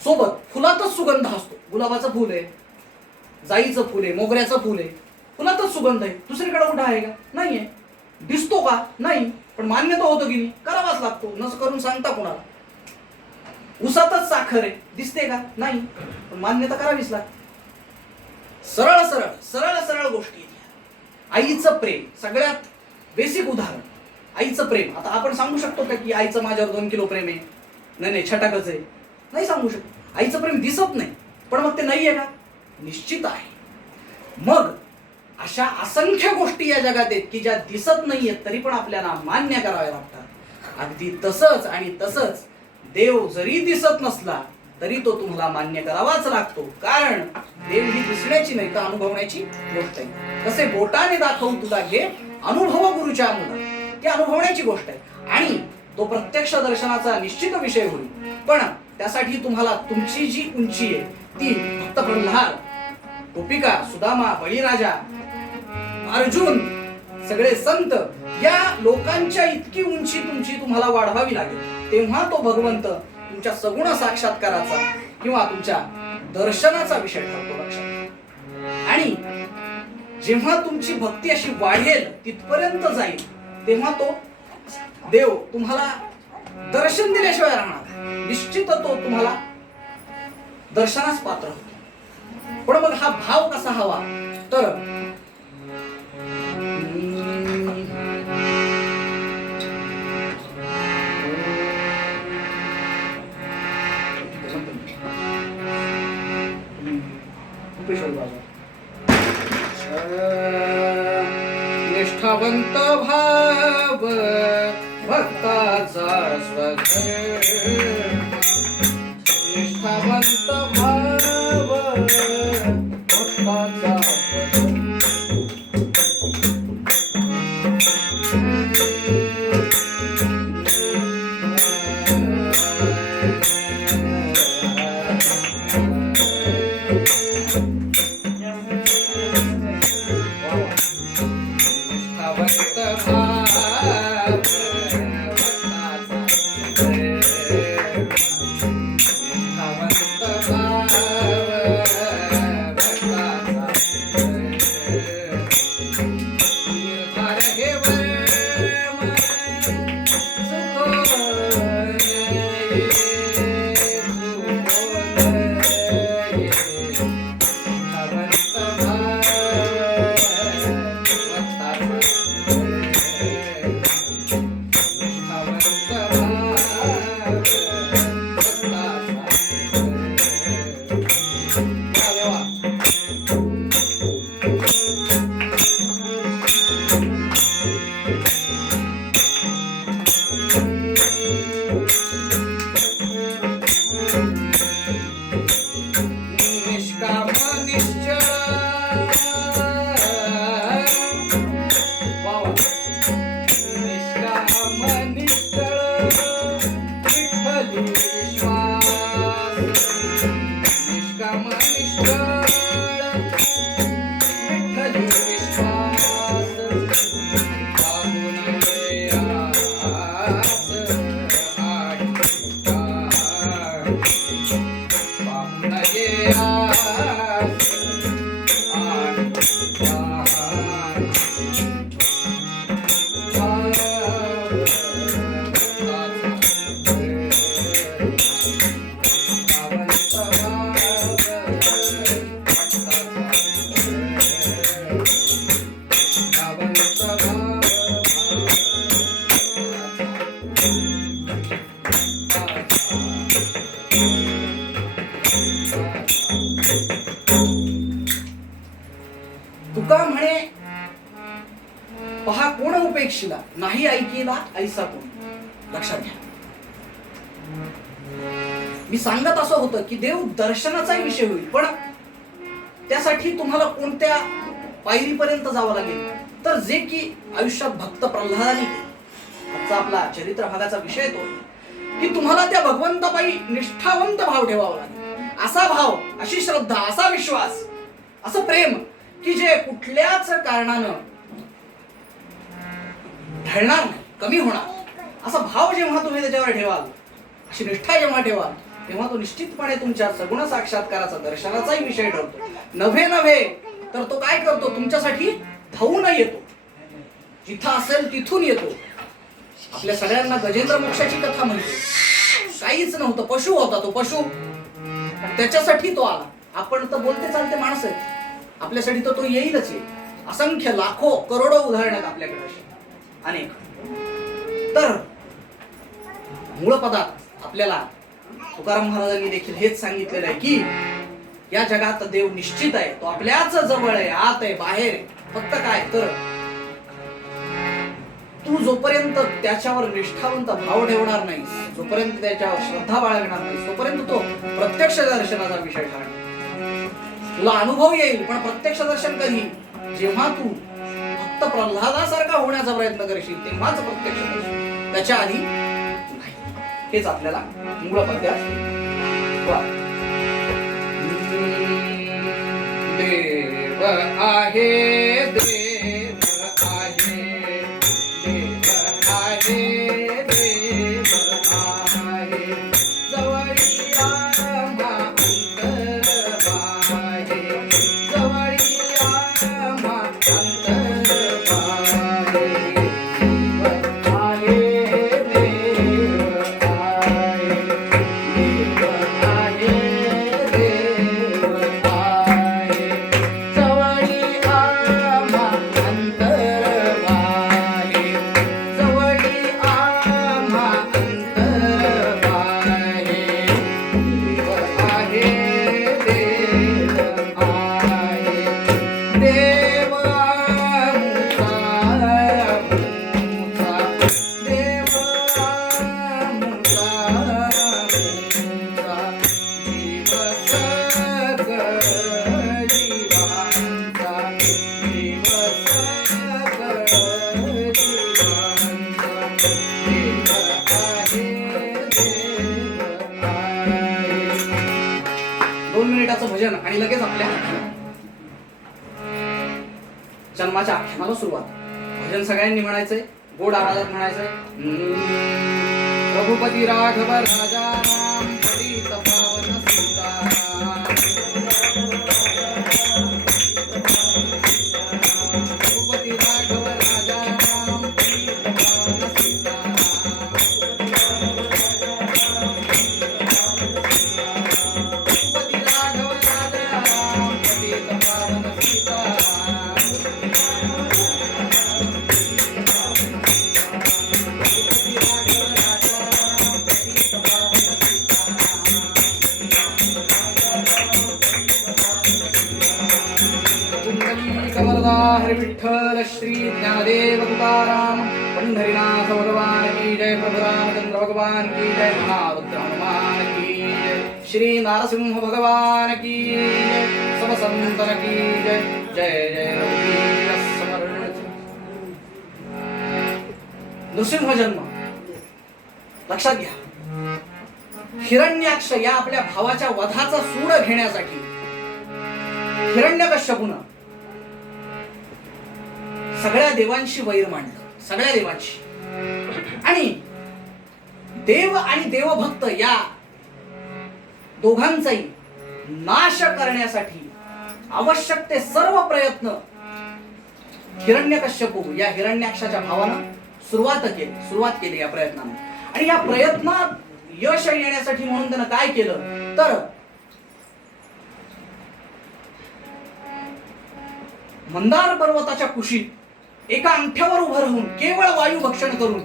सोबत फुलातच सुगंध असतो, गुलाबाचं फुल आहे, जाईचं फुल आहे, मोगऱ्याचं फुल आहे, फुलातच सुगंध आहे, दुसरीकडे कुठं आहे का, नाहीये. दिसतो का, नाही, पण मान्य तर होतं की नाही, करावाच लागतो, नस करून सांगता कोणाला. उसातच साखर आहे, दिसते का, नाही, पण मान्यता करावीच लागते. सरळ सरळ सरळ सरळ गोष्टी. आईचं प्रेम सगळ्यात बेसिक उदाहरण, आईचं प्रेम. आता आपण सांगू शकतो का की आईचं माझ्यावर 2 किलो प्रेम आहे, नाही छटाकच आहे, नाही सांगू शकतो. आईचं प्रेम दिसत नाही, पण मग ते नाहीये का, निश्चित आहे. मग अशा असंख्य गोष्टी या जगात आहेत की ज्या दिसत नाहीयेत तरी पण आपल्याला मान्य कराव्या लागतात. अगदी तसंच आणि तसंच देव जरी दिसत नसला तरी तो तुम्हाला मान्य करावाच लागतो. कारण देव ही दिसण्याची नाही तर अनुभवण्याची गोष्ट आहे. कसे बोटाने दाखवून तुला घे अनुभव गुरुच्या मुला, ती अनुभवण्याची गोष्ट आहे. आणि तो प्रत्यक्ष दर्शनाचा निश्चित विषय होईल. पण त्यासाठी तुम्हाला तुमची जी उंची आहे ती फक्त प्रल्हाद, गोपिका, सुदामा, बळीराजा, अर्जुन, सगळे संत या लोकांच्या इतकी उंची तुम्हाला वाढवावी लागेल. तेव्हा तो भगवंत तुमच्या सगुण साक्षात्काराचा किंवा तुमच्या दर्शनाचा विषय ठरतो. लक्षात. आणि जेव्हा तुमची भक्ती अशी वाढेल तिथपर्यंत जाईल तेव्हा तो देव तुम्हाला दर्शन दिल्याशिवाय राहणार. निश्चित तो तुम्हाला दर्शनास पात्र होतो. पण मग हा भाव कसा हवा तर निष्ठावंत भाव भक्ताचा स्वधर्म, निष्ठावंत भाव भक्ताचा स्वधर्म. तुका म्हणे पहा कोण उपेक्षिला नाही ऐकिला ऐसा कोण. लक्षात घ्या. मी सांगत असं होतं की देव दर्शनाचाही विषय होईल पण त्यासाठी तुम्हाला कोणत्या पायरीपर्यंत जावं लागेल तर जे की आयुष्यात भक्त प्रल्हादाने आजचा आपला चरित्र भागाचा विषय तो की तुम्हाला त्या भगवंतापायी निष्ठावंत भाव ठेवावा लागेल. असा भाव, अशी श्रद्धा, असा विश्वास, असं प्रेम की जे कुठल्याच कारणानं ढळणार नाही, कमी होणार. असा भाव जेव्हा तुम्ही त्याच्यावर ठेवाल, अशी निष्ठा जेव्हा ठेवाल तेव्हा तो निश्चितपणे तुमच्या सगुण साक्षात्काराचा दर्शनाचाही विषय ठरतो. नव्हे तर तो काय करतो तुमच्यासाठी धावून येतो. जिथं असेल तिथून येतो. आपल्या सगळ्यांना गजेंद्र मोक्षाची कथा म्हणतो. काहीच नव्हतं, पशु होता तो, पशु. त्याच्यासाठी तो आला. आपण तर बोलते चालते माणसं आहेत, आपल्यासाठी तर तो येईलच येईल. असंख्य लाखो करोडो उदाहरण आहेत आपल्याकडे अशी अनेक. तर मूळ पदात आपल्याला तुकाराम महाराजांनी देखील हेच सांगितलेलं आहे की या जगात देव निश्चित आहे, तो आपल्याच जवळ आहे, आत आहे, बाहेर आहे. फक्त काय तर तू जोपर्यंत त्याच्यावर निष्ठावंत भाव ठेवणार नाहीस, जोपर्यंत त्याच्यावर श्रद्धा बाळगणार नाहीस, तोपर्यंत तो प्रत्यक्ष दर्शनाचा विषय ठरणार. तुला अनुभव येईल, पण प्रत्यक्ष दर्शन कधी? जेव्हा तू फक्त प्रल्हादासारखा होण्याचा प्रयत्न करशील तेव्हाच प्रत्यक्ष दर्शन, त्याच्या आधी नाही. हेच आपल्याला मूळ पद्यात देव आहे, देव आहे, देव आहे, देव आहे, जवळी आम्हा अंतरबाहे, जवळी आम्हा अंतरबाहे, देव आहे, देव आहे, देव आहे, देव आहे, जवळी आम्हा अंतरबाहे, जवळी आम्हा अंतरबाहे, देव आहे, देव आहे, देव आमचा, देव आमचा, जीव सकळ जीवांचा, जीव सकळ जीवांचा, देव आहे, देव आहे. 2 मिनिटाचं भजन आणि लगेच आपल्या जन्माच्या आख्यानाला सुरुवात. भजन सगळ्यांनी म्हणायचंय, गोड आवाजात म्हणायचंय. रघुपती राघव राजा राम, पतित पावन सीताराम, रघुपती राघव राजा राम, पतित पावन सीताराम, रघुपती राघव राजा राम, पतित पावन सीताराम, रघुपती राघव राजा राम, पतित पावन सीताराम, कुंडली कमलदा हरि विठ्ठल श्री ज्ञानदेव तुकाराम, पंढरीनाथ भगवान की जय, प्रभु रामचंद्र भगवान की जय, महारुद्र हनुमान की जय, श्री नारसिंह भगवान की जय, सब संतन की जय. जय जय रघुवीर समर्थ. नृसिंह जन्म लक्षात घ्या. हिरण्याक्ष या आपल्या भावाच्या वधाचा सूड घेण्यासाठी हिरण्यकश्यपून सगळ्या देवांशी वैर मांडलं, सगळ्या देवांशी. आणि देव आणि देवभक्त या दोघांचाही नाश करण्यासाठी आवश्यक ते सर्व प्रयत्न हिरण्यकश्यपू या हिरण्याक्षाच्या भावानं सुरुवात केली या प्रयत्नानं. आणि या प्रयत्नात यश येण्यासाठी म्हणून त्यानं काय केलं तर मंदार पर्वताच्या कुशीत एका अंगठ्यावर उभं राहून केवळ वायू भक्षण करून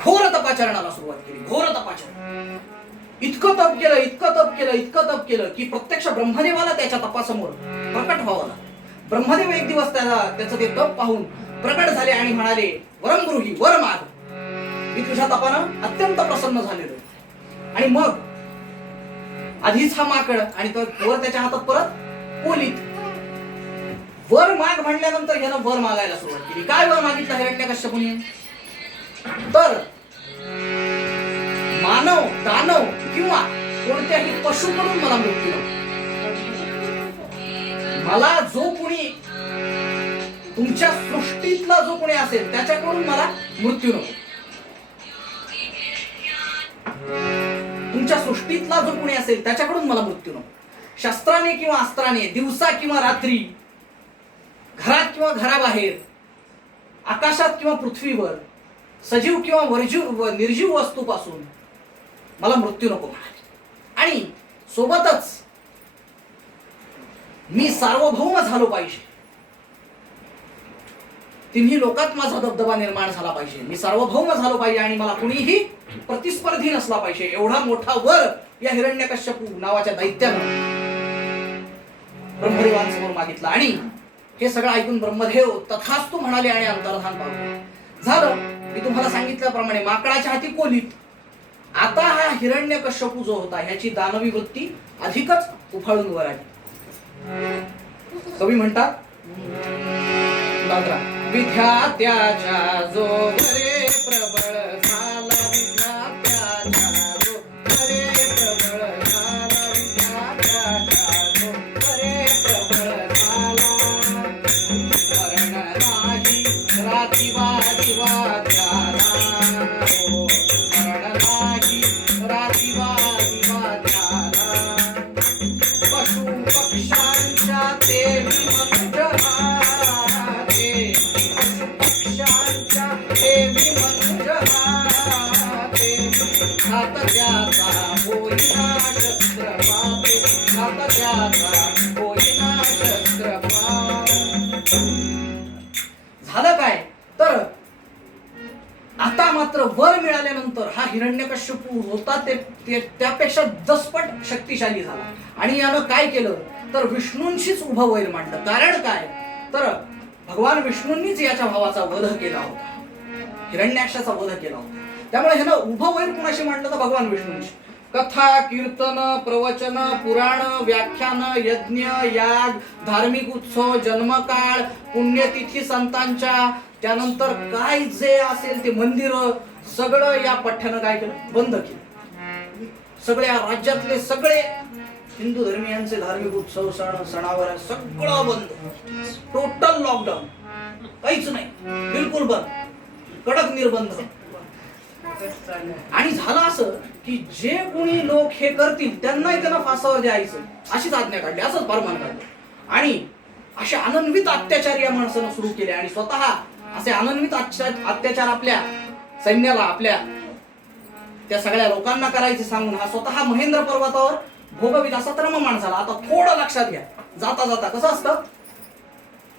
घोर तपाचरणाला सुरुवात केली. घोर तपाचरण. इतकं तप केलं, इतकं तप केलं, इतकं तप केलं की प्रत्यक्ष ब्रह्मदेवाला त्याच्या तपासमोर प्रकट व्हावं लागलं. ब्रह्मदेव एक दिवस त्याचं ते तप पाहून प्रकट झाले आणि म्हणाले, वरम गृही, वर माग, मी तुझ्या तपानं अत्यंत प्रसन्न झालेलो. आणि मग आधीच हा माकड आणि तो वर त्याच्या हातात परत पोलीत. वर माग म्हणल्यानंतर ह्यानं वर मागायला सुरुवात केली. काय वर मागितलं हिरण्यकश्यपूने तर मानव, दानव किंवा कोणत्याही पशुकडून मला मृत्यू नको. मला जो कोणी तुमच्या सृष्टीतला जो कोणी असेल त्याच्याकडून मला मृत्यू नको. तुमच्या सृष्टीतला जो कोणी असेल त्याच्याकडून मला मृत्यू नको. शस्त्राने किंवा अस्त्राने, दिवसा किंवा रात्री, घरात किंवा घराबाहेर, आकाशात किंवा पृथ्वीवर, सजीव किंवा निर्जीव वस्तूपासून मला मृत्यू नको म्हणाले. आणि सोबतच मी सार्वभौम झालो पाहिजे. तिन्ही लोकात माझा दबदबा निर्माण झाला पाहिजे. मी सार्वभौम झालो पाहिजे आणि मला कुणीही प्रतिस्पर्धी नसला पाहिजे. एवढा मोठा वर या हिरण्यकश्यपू नावाच्या दैत्यानं ब्रह्मदेवांसमोर मागितलं. आणि हे सगळं ऐकून ब्रह्मदेव तथास्तु म्हणाले आणि अंतर्धान पावले. झालं मी तुम्हाला सांगितल्याप्रमाणे माकडाच्या हाती कोलीत. आता हा हिरण्यकश्यपू जो होता ह्याची दानवी वृत्ती अधिकच उफाळून वर आली. कवी म्हणतात विद्यात्याच्या जो बरे प्रबळ झाला, विद्यात्याच्या जो बरे प्रबळ झाला, विद्यात्याच्या जो बरे प्रबळ झाला. मरण नाही रातिवादिवाद्याला, मरण नाही रातिवादिवाद्याला. पशु पक्ष्यांच्या ते विमंत हाते, पशु पक्ष्यांच्या ते विमंत हाते. घात त्याचा होईना शस्त्रपाते, घात त्याचा होईना शस्त्रपात. झालं काय तर आता मात्र वर मिळाल्यानंतर हा हिरण्यकश्यपू होता ते त्यापेक्षा दसपट शक्तिशाली झाला. आणि यानं काय केलं तर विष्णूंशीच उभं वैर मांडलं. कारण काय तर भगवान विष्णूंनीच याच्या भावाचा वध केला होता, हिरण्याक्षाचा वध केला होता. त्यामुळे ह्यानं उभं वैर कुणाशी मांडलं तर भगवान विष्णूंशी. कथा कीर्तन प्रवचन पुराण व्याख्यान यज्ञ याग धार्मिक उत्सव जन्मकाळ पुण्यतिथी संतांच्या त्यानंतर काय जे असेल ते मंदिर सगळं या पठ्ठ्यानं काय केलं बंद केलं. सगळ्या राज्यातले सगळे हिंदू धर्मियांचे धार्मिक उत्सव सणावर सगळं बंद, टोटल लॉकडाऊन, काहीच नाही, बिलकुल बंद, कडक निर्बंध. आणि झालं असं की जे कोणी लोक हे करतील त्यांनाही त्यांना फासावर द्यायचं अशीच आज्ञा काढली, असंच फरमान काढलं. आणि असे अनन्वित अत्याचार या माणसानं सुरू केले. आणि स्वतः असे अनन्वित अत्याचार आपल्या सैन्याला आपल्या त्या सगळ्या लोकांना करायचे सांगून हा स्वतः महेंद्र पर्वतावर भोगवित असा रममाण झाला. आता थोडं लक्षात घ्या, जाता जाता कसं असतं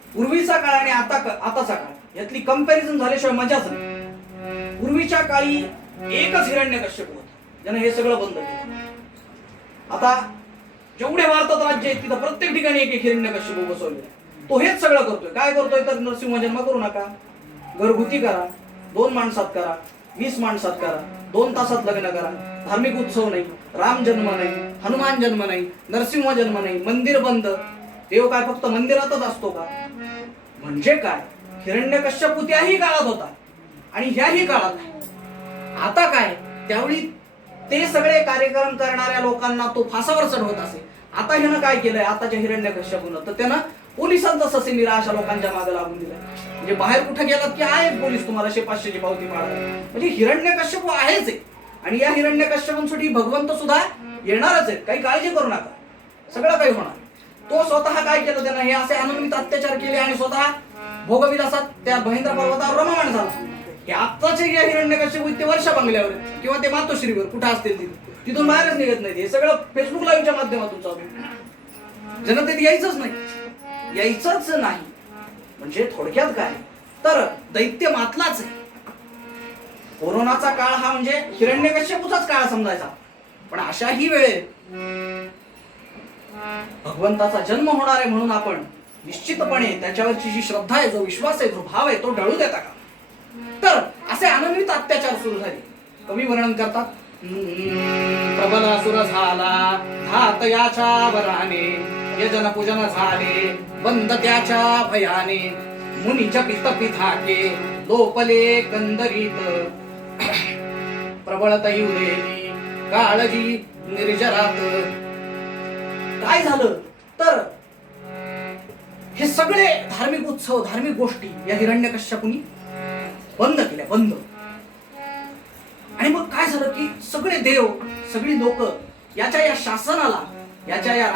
पूर्वीचा काळ आणि आताचा काळ यातली कंपॅरिझन झाल्याशिवाय मजाच नाही. पूर्वीच्या काळी एकच हिरण्यकश्यप होता ज्यानं हे सगळं बंद केलं. आता जेवढे भारतात राज्य आहेत तिथं प्रत्येक ठिकाणी एक हिरण्यकश्यप बसवलेला. तो हेच सगळं करतोय. काय करतोय तर नरसिंह जन्म करू नका, घरगुती करा, 2 माणसात करा, 20 माणसात करा, 2 तासात लग्न करा, धार्मिक उत्सव नाही, राम जन्म नाही, हनुमान जन्म नाही, नरसिंह जन्म नाही, मंदिर बंद. देव काय फक्त मंदिरातच असतो का? म्हणजे काय हिरण्यकश्यप त्याही काळात होता आणि ह्याही काळात नाही. आता काय त्यावेळी ते सगळे कार्यक्रम करणाऱ्या लोकांना तो फासावर चढवत असे. आता ह्यानं काय केलंय आताच्या हिरण्यकश्यपूनं तर त्यानं पोलिसांचा ससेमिरा अशा लोकांच्या मागे लागून दिलाय. म्हणजे बाहेर कुठे गेलात की आहे पोलीस तुम्हाला 100-500ची पावती मारतात. म्हणजे हिरण्यकश्यप आहेच आहे. आणि या हिरण्यकश्यपांसाठी भगवंत सुद्धा येणारच आहेत, काही काळजी करू नका, सगळं काही होणार. तो स्वतः काय केलं त्यानं हे असे अनन्वित अत्याचार केले आणि स्वतः भोगविलासात त्या महेंद्र पर्वतावर रममाण झाला. हे आत्ताचे या हिरण्यकश्यप ते वर्षा बंगल्यावर किंवा ते मातोश्रीवर कुठं असतील तिथून बाहेरच निघत नाही. हे सगळं फेसबुक लाईव्हच्या माध्यमातून चालू, जनतेत यायचंच नाही. म्हणजे थोडक्यात काय तर दैत्य मातलाच आहे. कोरोनाचा काळ हा म्हणजे हिरण्यकश्यपूचाच काळ समजायचा. पण अशाही वेळेत भगवंताचा जन्म होणार आहे म्हणून आपण निश्चितपणे त्याच्यावरची जी श्रद्धा आहे, जो विश्वास आहे, जो भाव आहे तो ढळू देता का? तर असे अनन्वित अत्याचार सुरू झाले. कवी वर्णन करतात प्रबल असुर झाला घात याच्या वराने, यजन पूजन झाले बंद त्याच्या भयाने, मुनी जपित पिधाके लोपले कंदरीत, प्रबळता येऊलेली काळजी निर्जरात. काय झालं तर हे सगळे धार्मिक उत्सव धार्मिक गोष्टी या हिरण्यकश्यपूनी बंद केल्या, बंद. आणि मग काय झालं की सगळे देव सगळी लोक याच्या या शासनाला याच्या या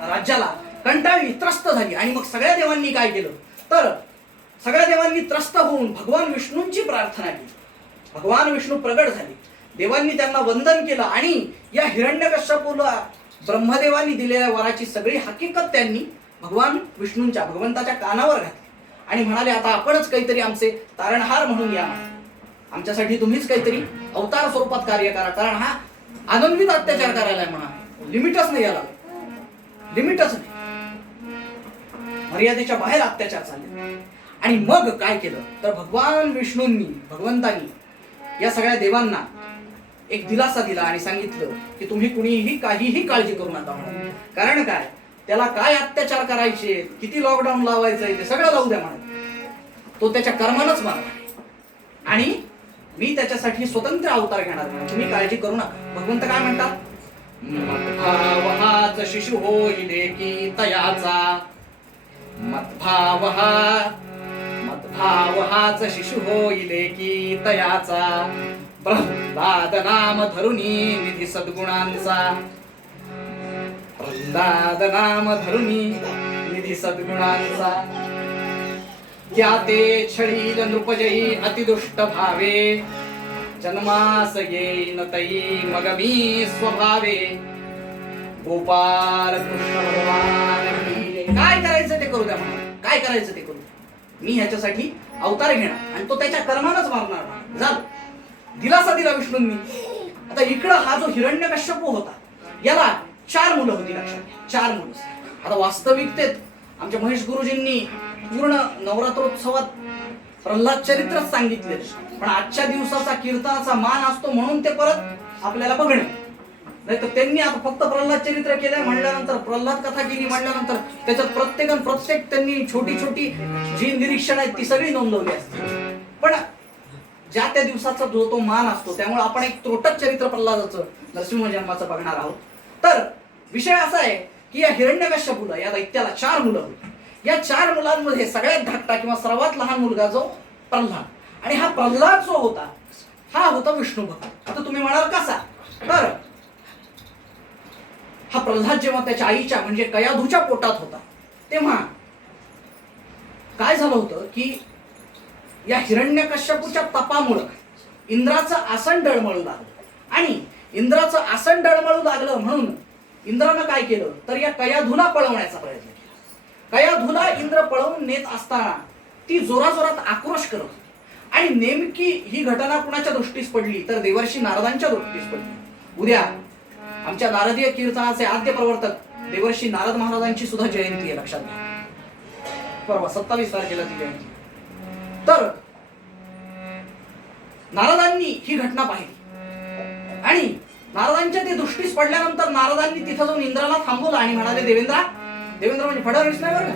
राज्याला कंटाळली, त्रस्त झाली. आणि मग सगळ्या देवांनी काय केलं तर सगळ्या देवांनी त्रस्त होऊन भगवान विष्णूंची प्रार्थना केली. भगवान विष्णू प्रगट झाले, देवांनी त्यांना वंदन केलं आणि या हिरण्यकश्यपूला ब्रह्मदेवांनी दिलेल्या वराची सगळी हकीकत त्यांनी भगवान विष्णूंच्या भगवंताच्या कानावर घातली आणि म्हणाले आता आपणच काहीतरी आमचे तारणहार म्हणून या, आमच्यासाठी तुम्हीच काहीतरी अवतार स्वरूपात कार्य करा. कारण हा अनन्वित अत्याचार करायला म्हणा, लिमिटच नाही, याला लिमिटच नाही. मर्यादेच्या बाहेर अत्याचार झाले. आणि मग काय केलं तर भगवान विष्णूंनी, भगवंतांनी या सगळ्या देवांना एक दिलासा दिला आणि सांगितलं की तुम्ही कुणीही काहीही काळजी करू नका म्हणून. कारण काय, त्याला काय अत्याचार करायचे, किती लॉकडाऊन लावायचंय ते सगळं लावू द्या म्हणून. तो त्याच्या कर्मानच मारला आणि मी त्याच्यासाठी स्वतंत्र अवतार घेणार म्हणून तुम्ही काळजी करू नका. भगवंत काय म्हणतात, मद्भावहाच शिशु होईले की तयाचा, मद्भावहाच शिशु होईले की तयाचा, प्रल्हाद नाम धरुनी निधी सद्गुणांचा, प्रल्हाद नाम धरुनी निधी सद्गुणांचा, त्या ते छळील नृपजयी अतिदुष्ट भावे, जन्मास येईन तई मग मी स्वभावे, गोपाल कृष्ण भगवान की. काय करायचं ते करू द्या म्हणा, काय करायचं ते करू, मी ह्याच्यासाठी अवतार घेणार आणि तो त्याच्या कर्मानच मारणार. झालं, दिलासा दिला विष्णूंनी. आता इकडं हा जो हिरण्यकश्यपू होता याला 4 मुलं होती, लक्षात घ्या, 4 मुलं. आता वास्तविकतेत आमच्या महेश गुरुजींनी पूर्ण नवरात्रोत्सवात प्रल्हाद चरित्रच सांगितले, पण आजच्या दिवसाचा कीर्तनाचा मान असतो म्हणून ते परत आपल्याला बघणे. नाही तर त्यांनी आता फक्त प्रल्हाद चरित्र केलंय म्हणल्यानंतर, प्रल्हाद कथा केली म्हणल्यानंतर त्याच्यात प्रत्येक त्यांनी छोटी छोटी जी निरीक्षण आहेत ती सगळी नोंदवली असते. पण ज्या त्या दिवसाचा जो तो मान असतो त्यामुळे आपण एक त्रोटक चरित्र प्रल्हादाचं नरसिंह जन्माचं बघणार आहोत. तर विषय असा आहे की या हिरण्यकश्यपूला, या दैत्याला 4 मुलं होती. या 4 मुलांमध्ये सगळ्यात धाकटा किंवा सर्वात लहान मुलगा जो प्रल्हाद, आणि हा प्रल्हाद जो होता हा होता विष्णू भक्त. आता तुम्ही म्हणाल कसा, तर हा प्रल्हाद जेव्हा त्याच्या आईच्या म्हणजे कयाधूच्या पोटात होता तेव्हा काय झालं होतं की या हिरण्यकश्यपूच्या तपामुळे इंद्राचं आसन डळमळू लागलं, आणि इंद्राचं आसन डळमळू लागलं म्हणून इंद्रानं काय केलं तर या कयाधूला पळवण्याचा प्रयत्न केला. कयाधूला इंद्र पळवून नेत असताना ती जोराजोरात आक्रोश करत होती. आणि नेमकी ही घटना कुणाच्या दृष्टीस पडली तर देवर्षी नारदांच्या दृष्टीस पडली. उद्या आमच्या नारदीय कीर्तनाचे आद्य प्रवर्तक देवर्षी नारद महाराजांची सुद्धा जयंती आहे, लक्षात घ्या. परवा 27 तारखेला ती जयंती. तर नारदांनी ही घटना पाहिली आणि नारदांच्या ते दृष्टीस पडल्यानंतर नारदांनी तिथं जाऊन इंद्राला थांबवलं आणि म्हणाले, देवेंद्र म्हणजे फडणवीस नाही बरं का,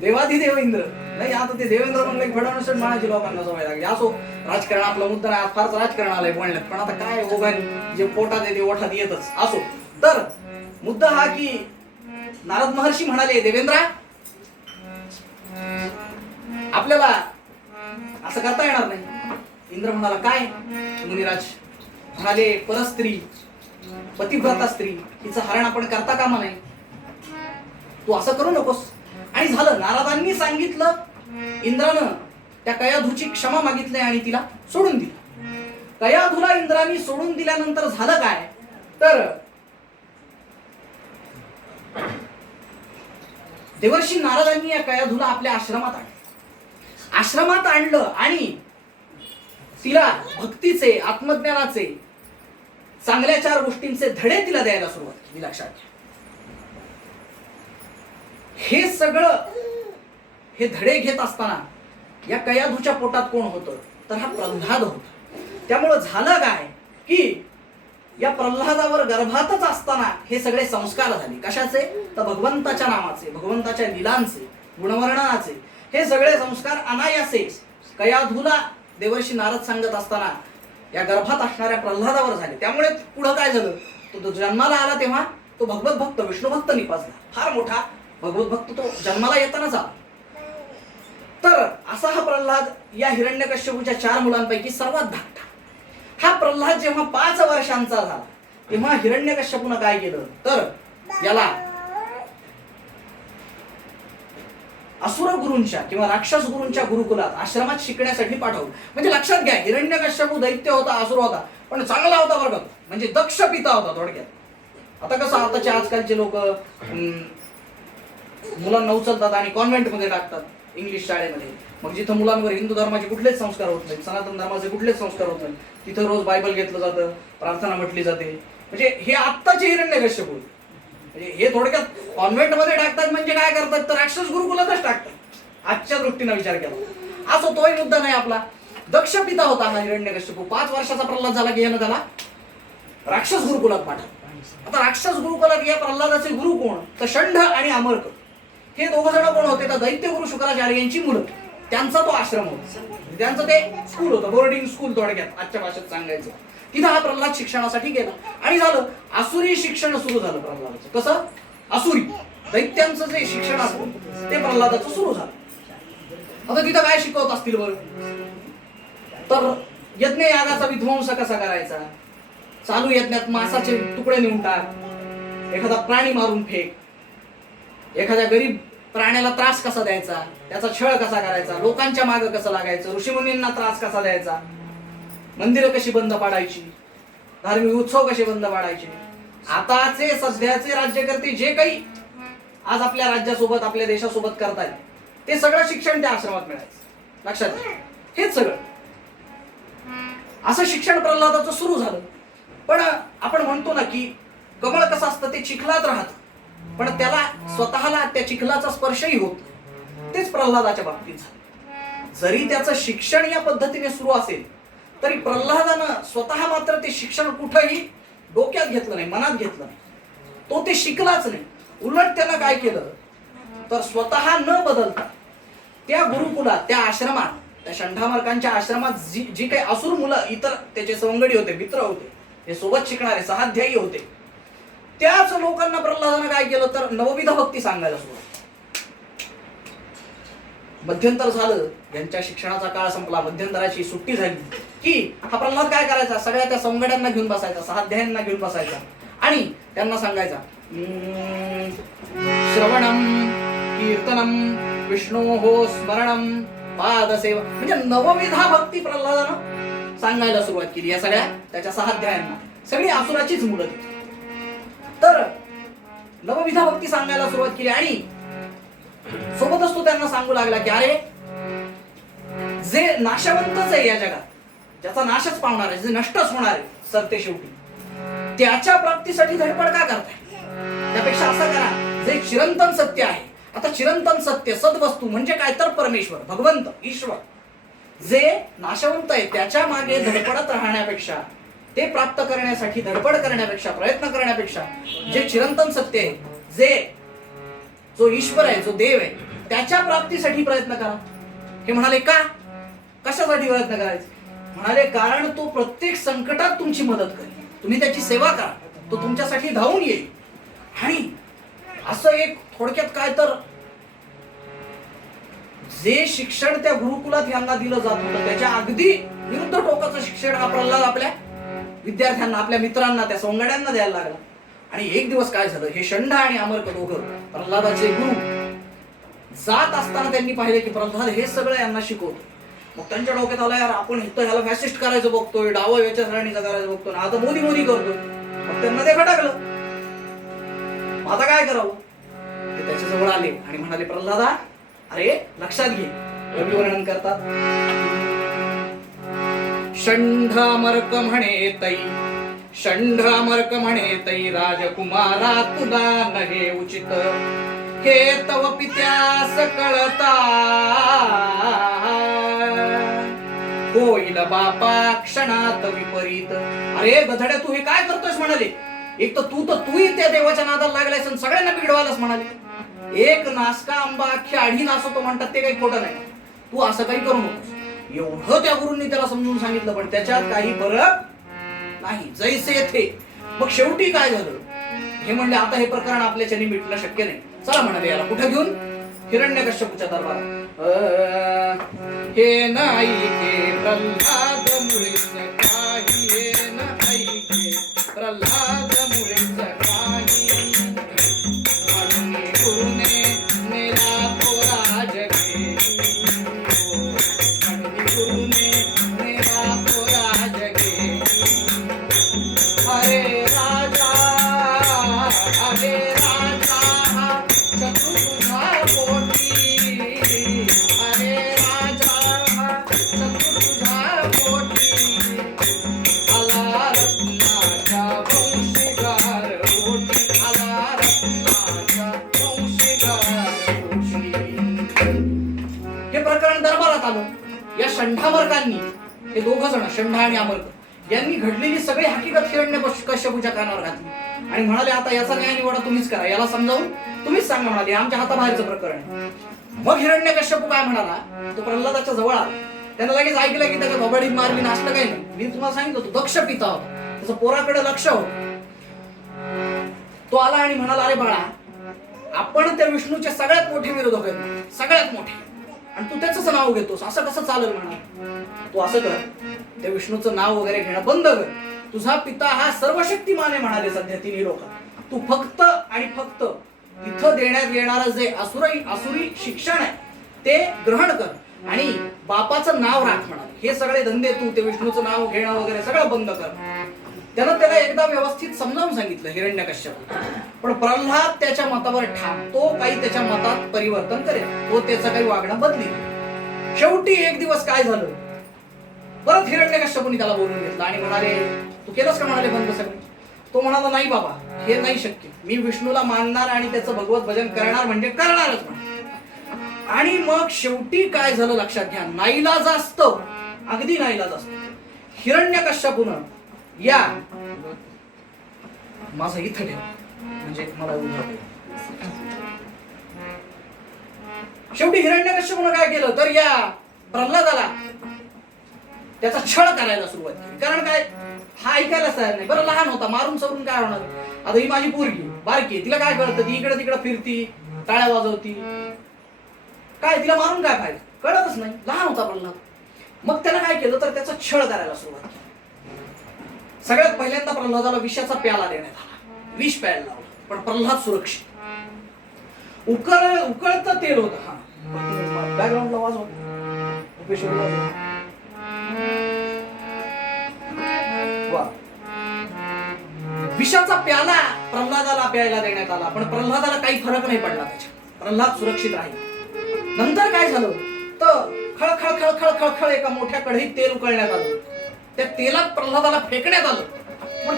देवाधिदेव इंद्र नाही. आता ते देवेंद्र म्हणले फडणवीस म्हणायची लोकांना सवय लागली. असो, राजकारण आपला मुद्दा नाही, फारच राजकारण आलंय बोलण्यात, पण आता काय ओघाने जे पोटात येते ओठात येतच. असो, तर मुद्दा हा की नारद महर्षी म्हणाले, देवेंद्रा आपल्याला असं करता येणार नाही. इंद्र म्हणाला, काय मुनिराज? म्हणाले, परस्त्री पतिव्रता स्त्री हिचं हरण आपण करता कामा नाही, तू असं करू नकोस. आणि झालं, नारदांनी सांगितलं, इंद्रानं त्या कयाधूची क्षमा मागितली आणि तिला सोडून दिली. कयाधूला इंद्राने सोडून दिल्यानंतर झालं काय तर देवर्षी नारदांनी या कयाधूला आपल्या आश्रमात आणलं आणि तिला भक्तीचे, आत्मज्ञानाचे, चांगल्या 4 गोष्टींचे धडे तिला द्यायला सुरुवात केली. लक्षात घ्या, हे सगळं हे धडे घेत असताना या कयाधूच्या पोटात कोण होतं तर हा प्रल्हाद होता. त्यामुळं झालं काय की या प्रल्हादावर गर्भातच असताना हे सगळे संस्कार झाले. कशाचे तर भगवंताच्या नामाचे, भगवंताच्या लीलांचे, गुणवर्णनाचे. हे सगळे संस्कार अनायासे कयाधूला देवर्षी नारद सांगत असताना या गर्भात असणाऱ्या प्रल्हादावर झाले. त्यामुळे पुढं काय झालं, तो जन्माला आला तेव्हा तो भगवत भक्त, विष्णू भक्त निपासला. फार मोठा भगवत भक्त तो जन्माला येतानाच आला. तर असा हा प्रल्हाद या हिरण्यकश्यपूच्या 4 मुलांपैकी सर्वात धाकटा. हा प्रल्हाद जेव्हा 5 वर्षांचा झाला तेव्हा हिरण्यकश्यपूनं काय केलं तर याला असुर गुरूंच्या किंवा राक्षस गुरूंच्या गुरुकुलात आश्रमात शिकण्यासाठी पाठवलं. म्हणजे लक्षात घ्या, हिरण्यकश्यपू दैत्य होता, असुर होता, पण चांगला होता वर्गात, म्हणजे दक्ष पिता होता थोडक्यात. आता कसं आताचे आजकालचे लोक मुलांना उचलतात आणि कॉन्व्हेंटमध्ये टाकतात इंग्लिश शाळेमध्ये. मग जिथं मुलांवर हिंदू धर्माचे कुठलेच संस्कार होत नाहीत, सनातन धर्माचे कुठलेच संस्कार होत नाहीत, तिथं रोज बायबल घेतलं जातं, प्रार्थना म्हटली जाते. म्हणजे हे आत्ताचे हिरण्यकश्यपू. म्हणजे हे थोडक्यात कॉन्व्हेंटमध्ये टाकतात म्हणजे काय करतात तर राक्षस गुरुकुलातच टाकतात आजच्या दृष्टीने विचार केला. असो तोही मुद्दा नाही आपला. दक्ष पिता होता हा हिरण्यकश्यपू. 5 वर्षाचा प्रल्हाद झाला की यानं त्याला राक्षस गुरुकुलात पाठवलं. आता राक्षस गुरुकुलात या प्रल्हादाचे गुरु कोण तर षंढ आणि अमर्क. हे दोघ जण कोण होते तर दैत्यगुरु शुक्राचार्य यांची मुलं. त्यांचा तो आश्रम होता, त्यांचं ते स्कूल होतं, बोर्डिंग स्कूल थोडक्यात आजच्या भाषेत सांगायचं. तिथं हा प्रल्हाद शिक्षणासाठी गेला आणि झालं आसुरी शिक्षण सुरू झालं प्रल्हादाचं. कसं आसुरी दैत्यांचं जे शिक्षण असतं ते प्रल्हादाचं सुरू झालं. आता तिथं काय शिकवत असतील बरं तर यज्ञ यागाचा विध्वंस कसा करायचा, चालू यज्ञात मांसाचे तुकडे नेऊन टाक, एखादा प्राणी मारून फेक, एखाद्या गरीब प्राण्याला त्रास कसा द्यायचा, त्याचा छळ कसा करायचा, लोकांच्या मागे कसं लागायचं, ऋषीमुनींना त्रास कसा द्यायचा, मंदिरं कशी बंद पाडायची, धार्मिक उत्सव कसे बंद पाडायचे. आताचे सध्याचे राज्यकर्ते जे काही आज आपल्या राज्यासोबत आपल्या देशासोबत करतायत ते सगळं शिक्षण त्या आश्रमात मिळायचं. लक्षात घ्या, हेच सगळं असं शिक्षण प्रल्हादाचं सुरू झालं. पण आपण म्हणतो ना की कमळ कसं असतं ते चिखलात राहतं पण त्याला स्वतःला त्या चिखलाचा स्पर्शही होत नाही. तेच प्रल्हादाच्या बाबतीत झालं. जरी त्याचं शिक्षण या पद्धतीने सुरू असेल तरी प्रल्हादानं स्वतः मात्र ते शिक्षण कुठंही डोक्यात घेतलं नाही, मनात घेतलं नाही. तो ते शिकलाच नाही. उलट त्यानं काय केलं तर स्वतः न बदलता त्या गुरुकुलात, त्या आश्रमात, त्या षंढामर्कांच्या आश्रमात जी काही असुर मुलं इतर त्याचे सवंगडी होते, मित्र होते, हे सोबत शिकणारे सहाध्यायी होते, त्याच लोकांना प्रल्हादानं काय केलं तर नवविध भक्ती सांगायला सुरुवात. मध्यंतर झालं, यांच्या शिक्षणाचा काळ संपला, मध्यंतराची सुट्टी झाली की हा प्रल्हाद काय करायचा, सगळ्या त्या सवंगड्यांना घेऊन बसायचा, सहाध्यायांना घेऊन बसायचा आणि त्यांना सांगायचा श्रवणम कीर्तनम विष्णोहो स्मरणम पादसेवा. म्हणजे नवविधा भक्ती प्रल्हादानं सांगायला सुरुवात केली या सगळ्या त्याच्या सहाध्यायांना. सगळी असुराचीच मुलं ती. तर नवविधा भक्ती सांगायला सुरुवात केली आणि सोबतच तो त्यांना सांगू लागला की अरे जे नाशवंतच आहे या जगात, ज्याचा नाशच पावणार आहे, जे नष्टच होणार आहे सरते शेवटी, त्याच्या प्राप्तीसाठी धडपड का करताय. त्यापेक्षा असं करा जे चिरंतन सत्य आहे. आता चिरंतन सत्य सद्वस्तू म्हणजे काय तर परमेश्वर, भगवंत, ईश्वर. जे नाशवंत आहे त्याच्या मागे धडपडत राहण्यापेक्षा, ते प्राप्त करण्यासाठी धडपड करण्यापेक्षा, प्रयत्न करण्यापेक्षा जे चिरंतन सत्य आहे, जे जो ईश्वर आहे, जो देव आहे, त्याच्या प्राप्तीसाठी प्रयत्न करा. हे म्हणाले का, कशासाठी प्रयत्न करायचे. म्हणाले कारण तो प्रत्येक संकटात तुमची मदत करेल, तुम्ही त्याची सेवा करा, तो तुमच्यासाठी धावून येईल. आणि असं एक थोडक्यात काय तर जे शिक्षण त्या गुरुकुलात यांना दिलं जात होतं त्याच्या अगदी विरुद्ध टोकाचं शिक्षण हा प्रल्हाद आपल्या विद्यार्थ्यांना, आपल्या मित्रांना, त्या सवंगड्यांना द्यायला लागला. आणि एक दिवस काय झालं, हे षंढ आणि अमर्क दोघं प्रल्हादाचे गुरु जात असताना त्यांनी पाहिले की प्रल्हाद हे सगळं यांना शिकवतो. मग त्यांच्या डोक्यात आलं यार आपण इथं ह्याला फॅसिस्ट करायचं बघतोय, डावं याच्या सरणीचं करायचं बघतोय, आता मोदी मोदी करतोय. मग त्यांना ते खटकलं. आता काय करावं. ते त्याच्याजवळ आले आणि म्हणाले प्रल्हादा अरे लक्षात घे. कवी वर्णन करतात षंढामर्क म्हणे तै, षंढामर्क म्हणे तै राजकुमारा तुला नहे उचित, हे तव पित्यास कळता होईल बापा क्षणात विपरीत. अरे गधड्या तू हे काय करतोयस म्हणाले. एक तर तूही त्या देवाच्या नादाला लागलायस आणि सगळ्यांना बिघडवायलाच म्हणाले. एक नासका आंबा अख्खी आढी नासवतो म्हणतात ते काही खोटं नाही. तू असं काही करू नकोस. एवढं त्या गुरूंनी त्याला समजून सांगितलं पण त्याच्यात काही फरक नाही, जैसे थे. मग शेवटी काय झालं हे म्हणले आता हे प्रकरण आपल्याच्याने मिटणं शक्य नाही. चला म्हणाले याला कुठं घेऊन, हिरण्यकश्यपूच्या दरबारात. हे नाही के प्रल्हाद मुळीच काही, हे नाही के प्रल्हाद मुळीच काही, म्हणून गुरुने नेला तो राजगे, म्हणून गुरुने नेला तो राजगे. अरे राजा, अरे राजा शत्रू तुझा पोटी, अरे राजा शत्रू तुझा पोटी, आला रत्नाच्या वंशीगार पोटी, आला रत्नाच्या हे प्रकरण दरबारात आलं. या षंढामर्कांनी, हे दोघं जण षंढा आणि अमर्क यांनी घडलेली सगळी हकीकत हिरण्यकश्यपूच्या कानावर घातली आणि म्हणाले आता याचा न्याय निवाडा तुम्हीच करा, याला समजावून तुम्हीच सांगा म्हणाले, आमच्या हाताबाहेरचं प्रकरण. मग हिरण्यकश्यपू काय म्हणाला, तो प्रल्हादाच्या जवळ आला. त्यानं लगेच ऐकलं की त्याच्या थोबाडीत मारली असलं काही नाही. मी तुम्हाला सांगितलं होतं दक्ष पिता होता, त्याचं पोराकडे लक्ष होतं. तो आला आणि म्हणाला, अरे बाळा, आपण त्या विष्णूचे सगळ्यात मोठे विरोधक आहेत, सगळ्यात मोठे, आणि तू त्याच नाव घेतोस, असं कसं चालेल म्हणा. तू असं कर, त्या विष्णूचं नाव वगैरे घेणं बंद कर. तुझा पिता हा सर्वशक्तिमान आहे म्हणाले सध्या तिन्ही लोक. तू फक्त आणि फक्त तिथं देण्यात येणारं जे आसुरी शिक्षण आहे ते ग्रहण कर आणि बापाचं नाव राख म्हणाले. हे सगळे धंदे तू ते विष्णूचं नाव घेणं वगैरे सगळं बंद कर. त्यानं त्याला एकदा व्यवस्थित समजावून सांगितलं हिरण्यकश्यप. पण प्रल्हाद त्याच्या मतावर ठाम, तो काही त्याच्या मतात परिवर्तन करेल, तो त्याचं काही वागणं बदलेल. शेवटी एक दिवस काय झालं, परत हिरण्यकश्यपूने त्याला बोलून घेतलं आणि म्हणाले, तू केलंस का म्हणाले बंद सगळं. तो म्हणाला, नाही बाबा, हे नाही शक्य, मी विष्णूला मानणार आणि त्याचं भगवत भजन करणार म्हणजे करणारच म्हणा. आणि मग शेवटी काय झालं लक्षात घ्या, नाईलाज असतं, अगदी नाईलाज असतं. हिरण्यकश्यपूनं या माझं इथं ठेव म्हणजे मला उभं. शेवटी हिरण्यकश्यपूनं काय केलं तर या प्रल्हादाला त्याचा छळ करायला सुरुवात केली. कारण काय, हा ऐकायलाच तयार नाही. बरं लहान होता, मारून चरून काय होणार. आता ही माझी पोरगी बारकी, तिला काय कळतं, ती इकडे तिकडे फिरती, टाळ्या वाजवती, काय तिला मारून काय फायदा, कळतच नाही, लहान होता प्रल्हाद. मग त्याला काय केलं तर त्याचा छळ करायला सुरुवात केली. सगळ्यात पहिल्यांदा प्रल्हादाला विषाचा प्याला देण्यात आला, विष प्यायला लावलं. पण प्रल्हाद सुरक्षित, उकळतं तेल होतं. हा बॅकग्राऊंडला वाजव, विषाचा प्याला प्रल्हादाला प्यायला देण्यात आला. पण प्रल्हादाला काही फरक नाही पडला त्याच्यात, प्रल्हाद सुरक्षित राहील. नंतर काय झालं तर खळखळ खळखळ खळखळ एका मोठ्या कढईत तेल उकळण्यात आलं. त्या तेलात प्रल्हादाला फेकण्यात आलं. पण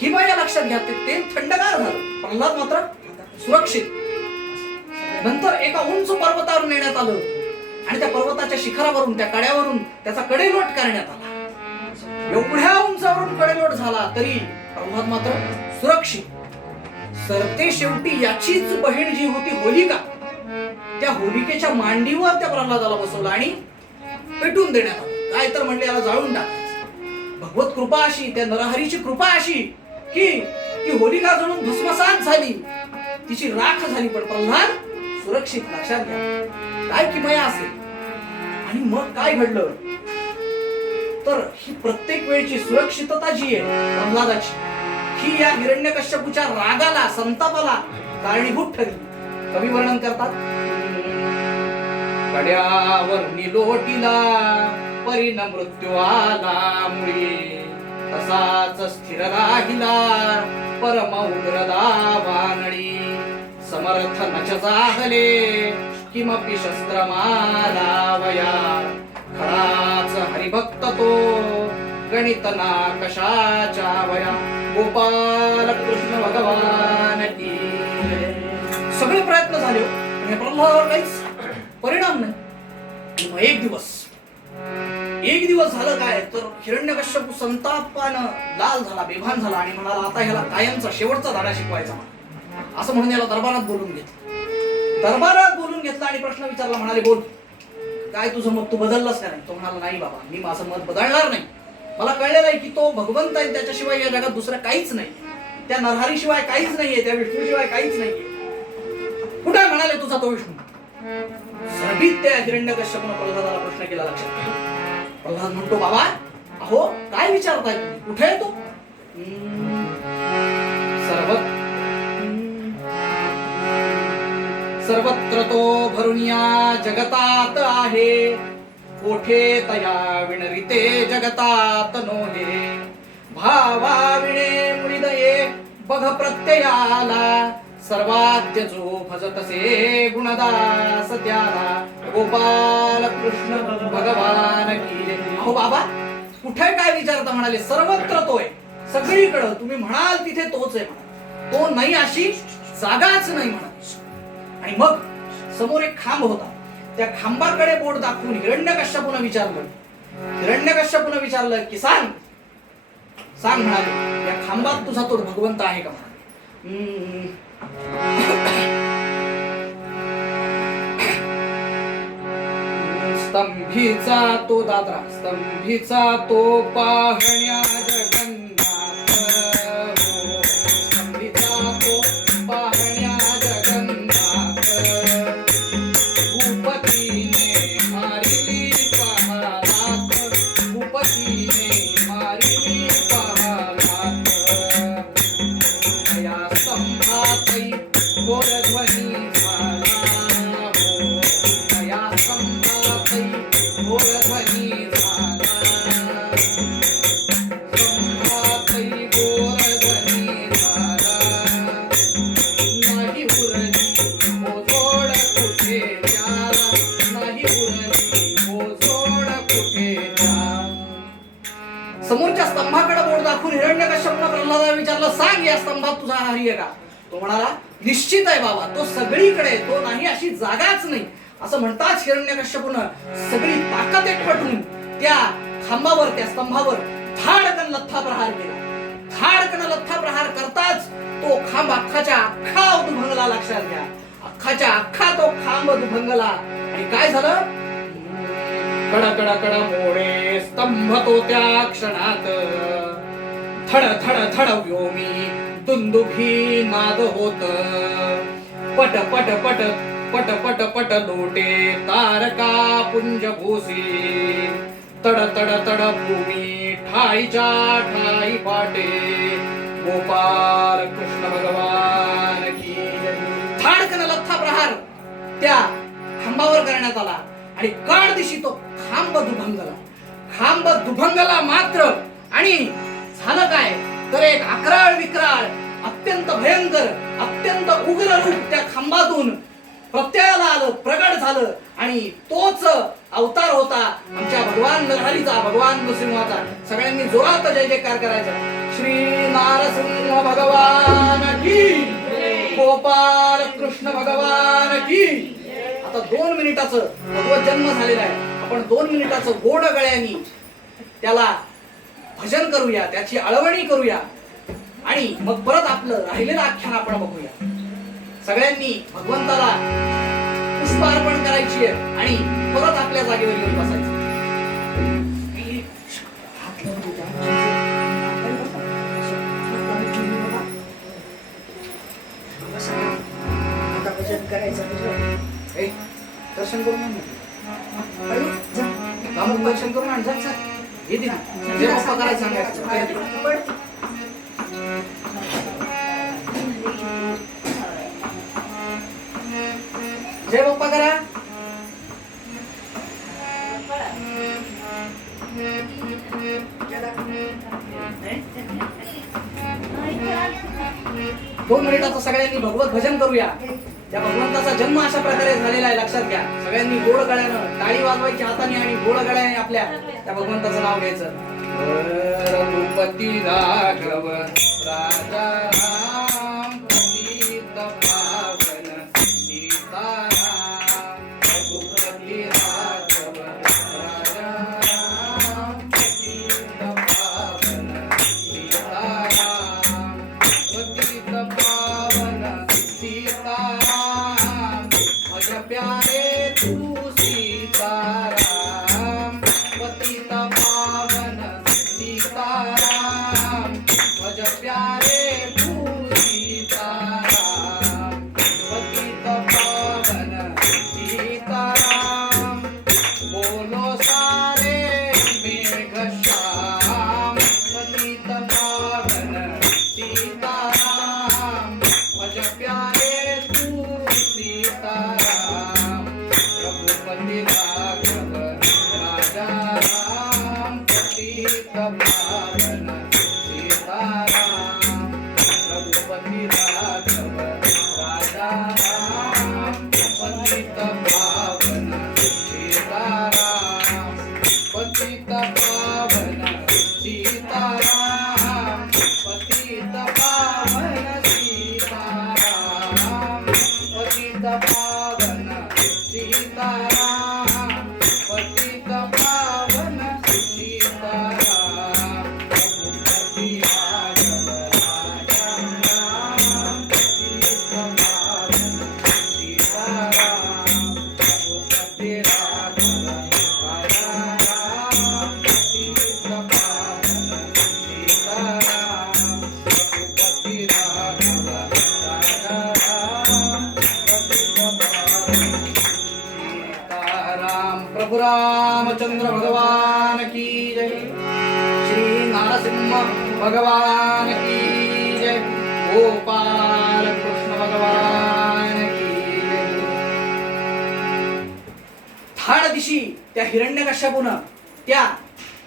किंवा या लक्षात घ्या, ते तेल थंडगार झालं, प्रल्हाद मात्र सुरक्षित. नंतर एका उंच पर्वतावर नेण्यात आलं आणि त्या पर्वताच्या शिखरावरून, त्या कड्यावरून त्याचा कडेलोट करण्यात आला. एवढ्या उंचावरून कडेलोट झाला तरी प्रल्हाद मात्र सुरक्षित. सरते शेवटी याचीच बहीण जी होती होलिका, त्या होलिकेच्या मांडीवर त्या प्रल्हादाला बसवलं आणि पेटून देण्यात आलं. काय तर म्हणले, याला जाळून टाकायचं. भगवत कृपा अशी, त्या नरहरीची कृपा अशी की ती होलिका जळून भस्मसात झाली, तिची राख झाली, पण प्रल्हाद सुरक्षित. लक्षात घ्या काय किमया असेल. आणि मग काय घडलं तर ही प्रत्येक वेळची सुरक्षितता जी आहे प्रल्हादाची, ही या हिरण्यकश्यपूच्या रागाला, संतापाला कारणीभूत ठरली. कवी वर्णन करतात, कड्यावर निलोटीला परिण मृत्यू आला मुळी, तसाच स्थिर राहिला परम उग्र दावानळी, समर्थ नच जाहले किमपि शस्त्र मारावया, खराच हरिभक्त तो गणित ना कशाच्या वया. गोपाल कृष्ण भगवान की. सगळे प्रयत्न झाले पण प्रल्हादावर काहीच परिणाम नाही. मग एक दिवस झालं काय तर हिरण्यकश्यपू संतापानं लाल झाला, बेभान झाला आणि म्हणाला, आता ह्याला कायमचा शेवटचा धडा शिकवायचा असं म्हणून याला दरबारात बोलून घेतलं आणि प्रश्न विचारला. म्हणाले, बोल काय तुझं मत, तू बदललास का नाही. तो म्हणाला, नाही बाबा, मी माझं मत बदलणार नाही. मला कळलेलं आहे की तो भगवंत आहे, त्याच्याशिवाय या जगात दुसरं काहीच नाही, त्या नरहरीशिवाय काहीच नाहीये, त्या विष्णूशिवाय काहीच नाहीये. कुठे म्हणाले तुझा तो विष्णू. सरबीत त्या हिरण्यकश्यपूने प्रल्हादाला प्रश्न केला. लक्षात प्रल्हाद म्हणतो, बाबा अहो काय विचारताय तुम्ही, कुठे आहे तो. सर्वत्र तो भरून या जगतात आहे, कोठे तया विणरिते जगतात नोहे, भावा विणे मुळीदये बघ प्रत्ययाला, सर्वाद्य जो भजतसे गुणदास त्याला, गोपाल कृष्ण भगवान की. अहो बाबा कुठे काय विचारता. म्हणाले, सर्वत्र तो आहे, सगळीकडं तुम्ही म्हणाल तिथे तोच आहे म्हणा, तो नाही अशी जागाच नाही म्हणा. आणि मग समोर एक खांब होता, त्या खांबाकडे बोट दाखवून हिरण्यकश्यपूने विचारलं की सांग म्हणाले, या खांबात तुझा तो भगवंत आहे का? स्तंभीचा तो दादरा, स्तंभीचा तो पाहण्या जगन्नाथ, स्तंभीचा तो पाहण्या जगन्नाथ, भूपतीने मारिली पहालात, भूपतीने मारिली पहालात, या स्तंभातही घोरध्वनी झाला हो, या स्तंभातही घोरध्वनी झाला, स्तंभातही घोरध्वनी झाला, नाही उरली मोजोड कुठे त्याला, नाही उरली मोजोड कुठे त्या. समोरच्या स्तंभाकडे बोट दाखवून हिरण्यकश्यपूने प्रल्हादाला विचारलं, सांग या स्तंभात तुझा हरी आहे का? तो म्हणाला, निश्चित आहे बाबा, तो सगळीकडे, तो नाही अशी जागाच नाही. असं म्हणताच हिरण्यकश्यपूने सगळी ताकद एकवटून त्या खांबावर, त्या स्तंभावर धाडकन लठ्ठा प्रहार केला. धाडकन लठ्ठा प्रहार करताच तो खांब अख्खाच्या अख्खा दुभंगला. लक्षात घ्या, अख्खाच्या अख्खा तो खांब दुभंगला. आणि काय झालं? कड मोडे स्तंभ तो त्या क्षणात, थड थड थड व्योमी दुंदुभी नाद होत, पट पट पट पट पट पट लोटे तारका पुंज भूसी, तड तड तड भूमी ठाईच्या ठाई पाटे, गोपाल कृष्ण भगवान की. धाडकन लठ्ठा प्रहार त्या खांबावर करण्यात आला आणि काळ दिशी तो खांब दुभंगला मात्र. आणि झालं काय तर एक अकराळ विक्राळ अत्यंत भयंकर, अत्यंत उग्र रूप त्या खांबातून प्रत्ययाला आलं, प्रगट झालं. आणि तोच अवतार होता आमच्या भगवान नरहरीचा, भगवान नृसिंहाचा. सगळ्यांनी जोरात जय जयकार करायचा. श्री नारसिंह भगवान की, गोपाल कृष्ण भगवान की. आता 2 मिनिटाचं भगवत जन्म झालेला आहे. आपण 2 मिनिटाचं गोड गळ्यानी त्याला भजन करूया, त्याची आळवणी करूया आणि मग परत आपलं राहिलेलं आख्यान आपण बघूया. सगळ्यांनी भगवंताला पुष्पार्पण करायची आहे आणि परत आपल्या जागेवर येऊन बसायचं. दर्शन करून दर्शन करून आण. येते ना जय बाप्पा करायचं सांगायचं. जय बाप्पा करा. दोन मिनिटाचं सगळ्यांनी भगवत भजन करूया. त्या भगवंताचा जन्म अशा प्रकारे झालेला आहे. लक्षात घ्या. सगळ्यांनी गोड गळ्यानं टाळी वाजवायची हाताने आणि गोड गळ्याने आपल्या त्या भगवंताचं नाव घ्यायचं. रघुपती राघव राजा राम पतित पावन सीताराम. रघुपती राघव राजा राम पतित पावन सीताराम. पतित पावन सीताराम. भज प्यारे तू सीताराम. पतित पावन सीताराम. भज प्यारे तू सीताराम. पतित पावन सीताराम. बोलो सारे मेघ श्याम. पतित पावन सीताराम. भज प्यारे तू सीताराम. रघुपति राघव राजा राम पतित पावन सीताराम. रघुपति राघव राजा राम पतित पावन सीताराम. पतित पावन सीताराम. पतित पावन सीताराम. पतित पावन सीताराम. सीताराम पतित पावन सीताराम रघुपति राघव राजा राम पतित पावन सीताराम रघुपति राघव राजा राम पतित पावन सीताराम रघुपति राघव राजा राम पतित पावन सीताराम। प्रभु रामचंद्र भगवान की जय। श्री नरसिंह भगवान की जय। गोपाल कृष्ण भगवान की जय। थाळ दिशी त्या हिरण्यकश्यपूनं त्या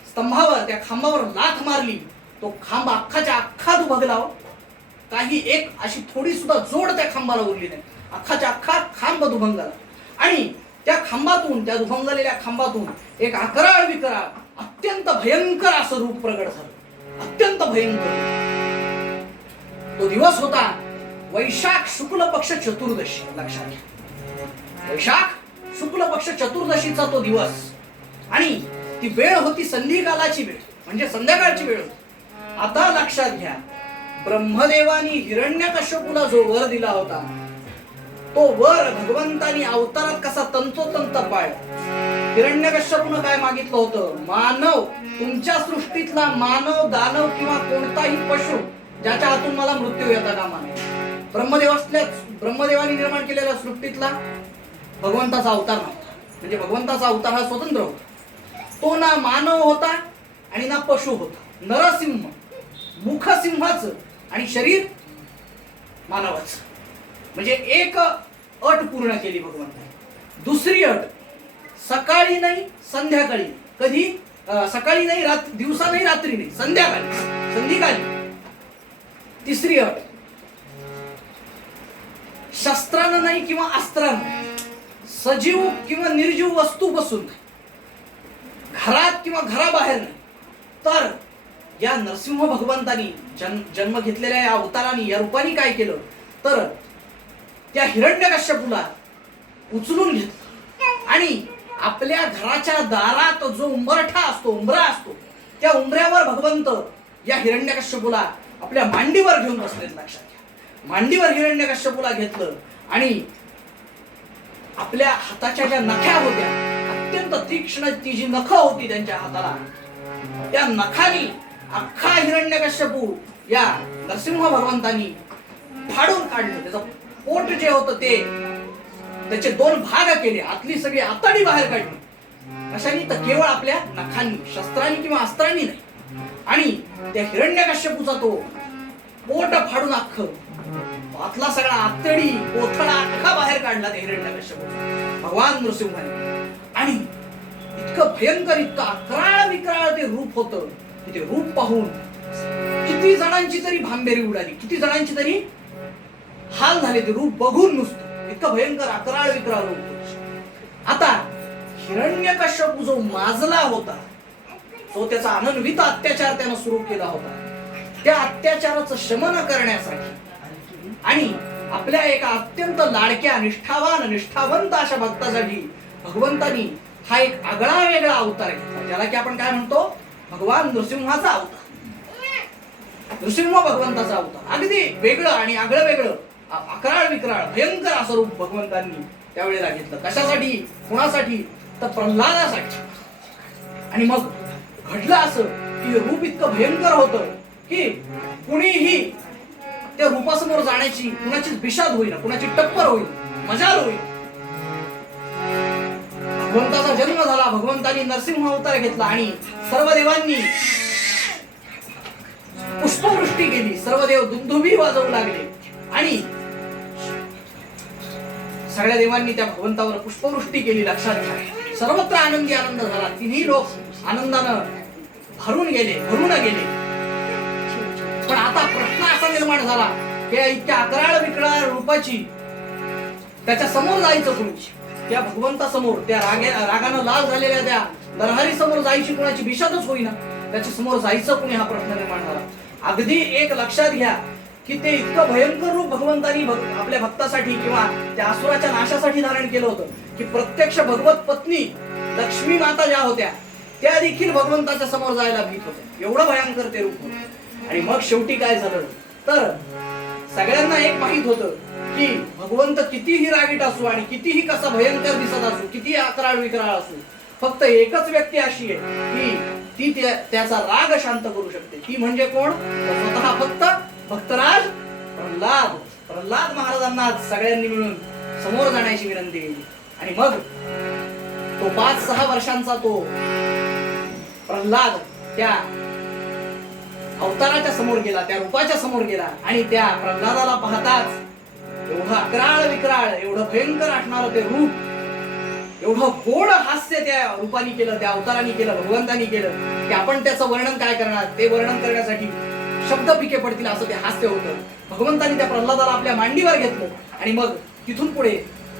स्तंभावर त्या खांबावर लाथ मारली. तो खांब अख्खाच्या अख्खा दुभगला. काही एक अशी थोडी सुद्धा जोड त्या खांबाला उरली नाही. अख्खाच्या अख्खा खांब दुभंगला. आणि त्या खांबातून त्या दुभंगलेल्या खांबातून एक अकराळ विकराळ अत्यंत भयंकर असं रूप प्रगट झालं. अत्यंत भयंकर. तो दिवस होता वैशाख शुक्ल पक्ष चतुर्दशी. लक्षात घ्या, वैशाख शुक्ल पक्ष चतुर्दशीचा तो दिवस. आणि ती वेळ होती संधिकालाची वेळ, म्हणजे संध्याकाळची वेळ होती. आता लक्षात घ्या, ब्रह्मदेवानी हिरण्यकश्यपूला जो वर दिला होता तो वर भगवंतानी अवतारात कसा तंतोतंत पाळला. हिरण्यकश्यपूनं काय मागितलं होतं? मानव, तुमच्या सृष्टीतला मानव, दानव किंवा कोणताही पशु ज्याच्या हातून मला मृत्यू येता कामा नये. ब्रह्मदेवानी निर्माण केलेल्या सृष्टीतला भगवंताचा अवतार नव्हता. म्हणजे भगवंताचा अवतार हा स्वतंत्र होता. तो ना मानव होता आणि ना पशु होता. नरसिंह, मुख सिंहाचं आणि शरीर मानवाचं. म्हणजे एक अट पूर्ण केली भगवंताने. दुसरी अट, सकाळी नाही संध्याकाळी. कधी? सकाळी नाही, दिवसा नाही, रात्री नाही, संध्याकाळी, संध्याकाळी. तिसरी अट, शस्त्रानं नाही किंवा अस्त्रानं, सजीव किंवा निर्जीव वस्तू बसून नाही, घरात किंवा घराबाहेर नाही. तर या नरसिंह भगवंतानी जन्म घेतलेल्या या अवताराने, या रूपाने काय केलं तर त्या हिरण्यकश्यपूला उचलून घेतलं आणि आपल्या घराच्या दारात जो उंबरठा असतो, उंबरा असतो, त्या उंबऱ्यावर भगवंत या हिरण्यकश्यपूला आपल्या मांडीवर घेऊन बसलेत. लक्षात घ्या, मांडीवर हिरण्यकश्यपूला घेतलं आणि आपल्या हाताच्या ज्या नख्या होत्या, अत्यंत तीक्ष्ण ती जी नख होती त्यांच्या हाताला, त्या नखानी अख्खा हिरण्यकश्यपू या नरसिंह भगवंतानी फाडून काढलं. त्याचं पोट जे होतं ते त्याचे दोन भाग केले. आतली सगळी आतडी बाहेर काढली. कशाने? तर केवळ आपल्या नखांनी, शस्त्रांनी किंवा अस्त्रांनी नाही. आणि त्या हिरण्यकश्यपूचा तो पोट फाडून अख्खं आतला सगळा आतडी कोथळा अख्खा बाहेर काढला त्या हिरण्यकश्यपू भगवान नृसिंहाने. आणि इतकं भयंकर, इतकं अकराळ विकराळ ते रूप होतं की ते रूप पाहून किती जणांची तरी भांबेरी उडाली, किती जणांची तरी हाल झाले ते रूप बघून. नुसतं इतकं भयंकर अकराळ विकराळ रूप. आता हिरण्यकश्यपू जो माजला होता, तो त्याचा अनन्वित अत्याचार त्यानं सुरू केला होता, त्या अत्याचाराचं शमन करण्यासाठी आणि आपल्या एका अत्यंत लाडक्या, निष्ठावंत अशा भक्तासाठी भगवंतानी हा एक आगळा वेगळा अवतार घेतला, ज्याला की आपण काय म्हणतो? भगवान नृसिंहाचा अवतार. नृसिंह भगवंताचा अवतार अगदी वेगळं आणि आगळं वेगळं, अकराळ विकराळ भयंकर असं रूप भगवंतांनी त्यावेळेला घेतलं. कशासाठी? कुणासाठी? तर प्रल्हादासाठी. आणि मग घडलं असं की रूप इतकं भयंकर होतं की कुणीही त्या रूपासमोर जाण्याची कुणाचीच बिशाद होईना, कुणाची टक्कर होईल, मजाल होईल. भगवंताचा जन्म झाला, भगवंतानी नरसिंह अवतार घेतला आणि सर्व देवांनी पुष्पवृष्टी केली. सर्व देव दुंदुभी वाजवू लागले आणि सगळ्या देवांनी त्या भगवंतावर पुष्पवृष्टी केली. लक्षात घ्या, सर्वत्र आनंदी आनंद झाला. तिन्ही लोक आनंदानं भरून गेले. पण आता प्रश्न असा निर्माण झाला की इतक्या अकराळ विकराळ रूपाची त्याच्या समोर जायचं कुणी? त्या भगवंता समोर, त्या रागानं लाल झालेल्या त्या नरहरी समोर जायची कुणाची बिशादच होईना. त्याच्या समोर जायचं कुणी हा प्रश्न निर्माण झाला. अगदी एक लक्षात घ्या की ते इतकं भयंकर रूप भगवंतानी आपल्या भक्तासाठी किंवा त्या असुराच्या नाशासाठी धारण केलं होतं की प्रत्यक्ष भगवत पत्नी लक्ष्मी माता ज्या होत्या त्या देखील भगवंताच्या समोर जायला भीत होत्या. एवढं भयंकर ते रूप होतं. आणि मग शेवटी काय झालं तर सगळ्यांना एक माहित होतं की भगवंत कितीही रागीट असू आणि कितीही कसा भयंकर दिसत असू, कितीही अकराळ विकराळ असू, फक्त एकच व्यक्ती अशी आहे की ती त्याचा राग शांत करू शकते. ती म्हणजे कोण? स्वतः फक्त भक्तराज प्रल्हाद. प्रल्हाद महाराजांना सगळ्यांनी मिळून समोर जाण्याची विनंती केली. आणि मग तो 5-6 वर्षांचा तो प्रल्हाद त्या अवताराच्या समोर गेला, त्या रूपाच्या समोर गेला. आणि त्या प्रल्हादाला पाहताच एवढं अकराळ विकराळ, एवढं भयंकर असणारं ते रूप, एवढं गोड हास्य त्या रूपाने केलं, त्या अवताराने केलं, भगवंतानी केलं की आपण त्याचं वर्णन काय करणार. ते वर्णन करण्यासाठी शब्द पिके पडतील असं ते हास्य होतं. भगवंतानी त्या प्रल्हादाला आपल्या मांडीवर घेतलं आणि मग तिथून पुढे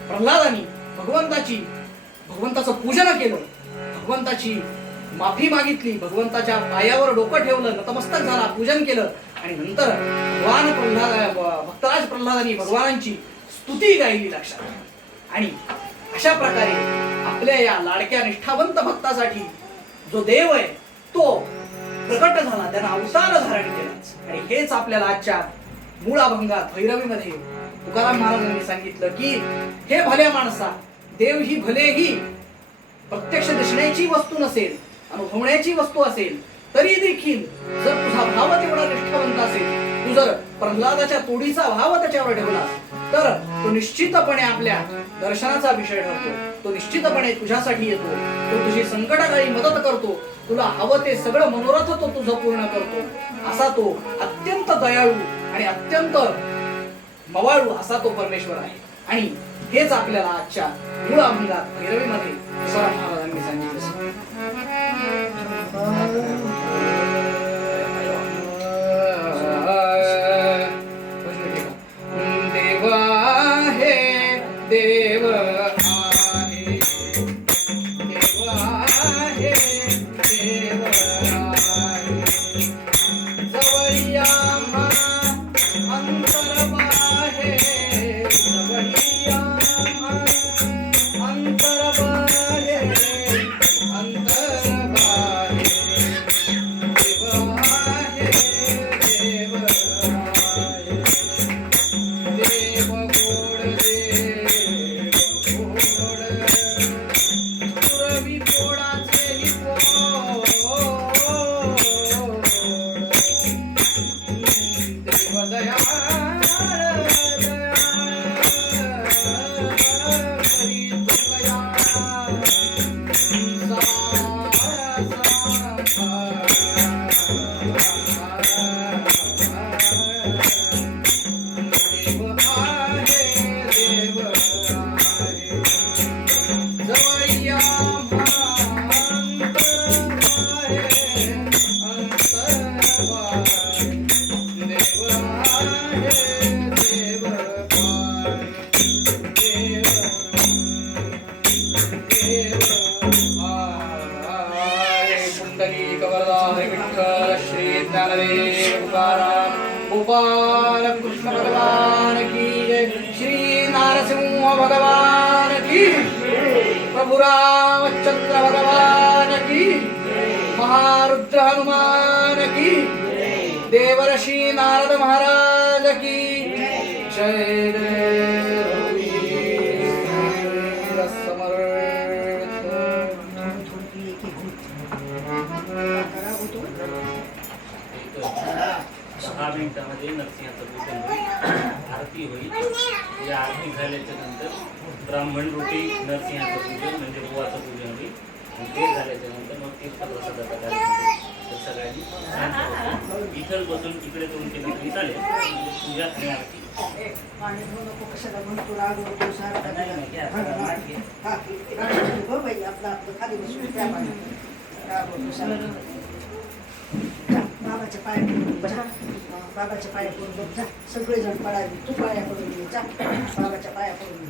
प्रल्हादानी भगवंताचं पूजन केलं, भगवंताची माफी मागितली, भगवंताच्या पायावर डोकं ठेवलं, नतमस्तक झाला, पूजन केलं. आणि नंतर भक्तराज प्रल्हादानी भगवानांची स्तुती गायली लक्षात. आणि अशा प्रकारे आपल्या या लाडक्या निष्ठावंत भक्तासाठी जो देव आहे तो प्रकट झाला, त्यानं अवतार धारण केला. आणि हेच आपल्याला आजच्या मूळ अभंगात भैरवीमध्ये तुकाराम महाराजांनी सांगितलं की हे भल्या माणसा, देव ही भलेही प्रत्यक्ष दिसण्याची वस्तू नसेल, अनुभवण्याची वस्तू असेल, तरी देखील जर तुझा भाव तेवढा निष्ठावंत असेल, तू जर प्रल्हादाच्या तोडीचा भाव त्याच्यावर ठेवला तर तो निश्चितपणे आपल्या दर्शनाचा विषय ठरतो. तो निश्चितपणे तुझ्यासाठी येतो, तो तुझी संकटाकाळी मदत करतो, तुला हवं ते सगळं मनोरथ तो तुझं पूर्ण करतो. असा तो अत्यंत दयाळू आणि अत्यंत मवाळू असा तो परमेश्वर आहे. आणि हेच आपल्याला आजच्या मूळ अभंगात भैरवीमध्ये तुकाराम महाराजांनी सांगितलं. देव आहे, देव आहे, देव आहे, देव आहे, जवळिया अंतर बाहे, जवळिया अंतर बाहे, अंतर बाहे, देव आहे, देव आहे, देव गोड, देव गोड, पुरवी पोळाचे पोळ, देव दयाळ, गोपाल कृष्ण भगवान की जय, श्री नारसिंह भगवान की, प्रभु रामचंद्र भगवान की, महारुद्र हनुमान की, देवर्षि नारद महाराज की जय. दहा मिनिटामध्ये नरसिंहाचं पूजन होईल, आरती होईल. या आरती झाल्याच्या नंतर ब्राह्मण रूपी नरसिंहाचं पूजन म्हणजे बुवाचं पूजन होईल. ते झाल्याच्या नंतर मग तीर्थप्रसादाचा कार्यक्रम होईल. तर सगळ्यांनी शांत इथं बसून इकडे करून केलं तरी चालेल. पूजा आणि आरती बाबाच्या पाया पडून जा, बाबाच्या पाया पडून जा, सगळेजण पडावे, तू पाया पडून जा, बाबाच्या पाया पडून.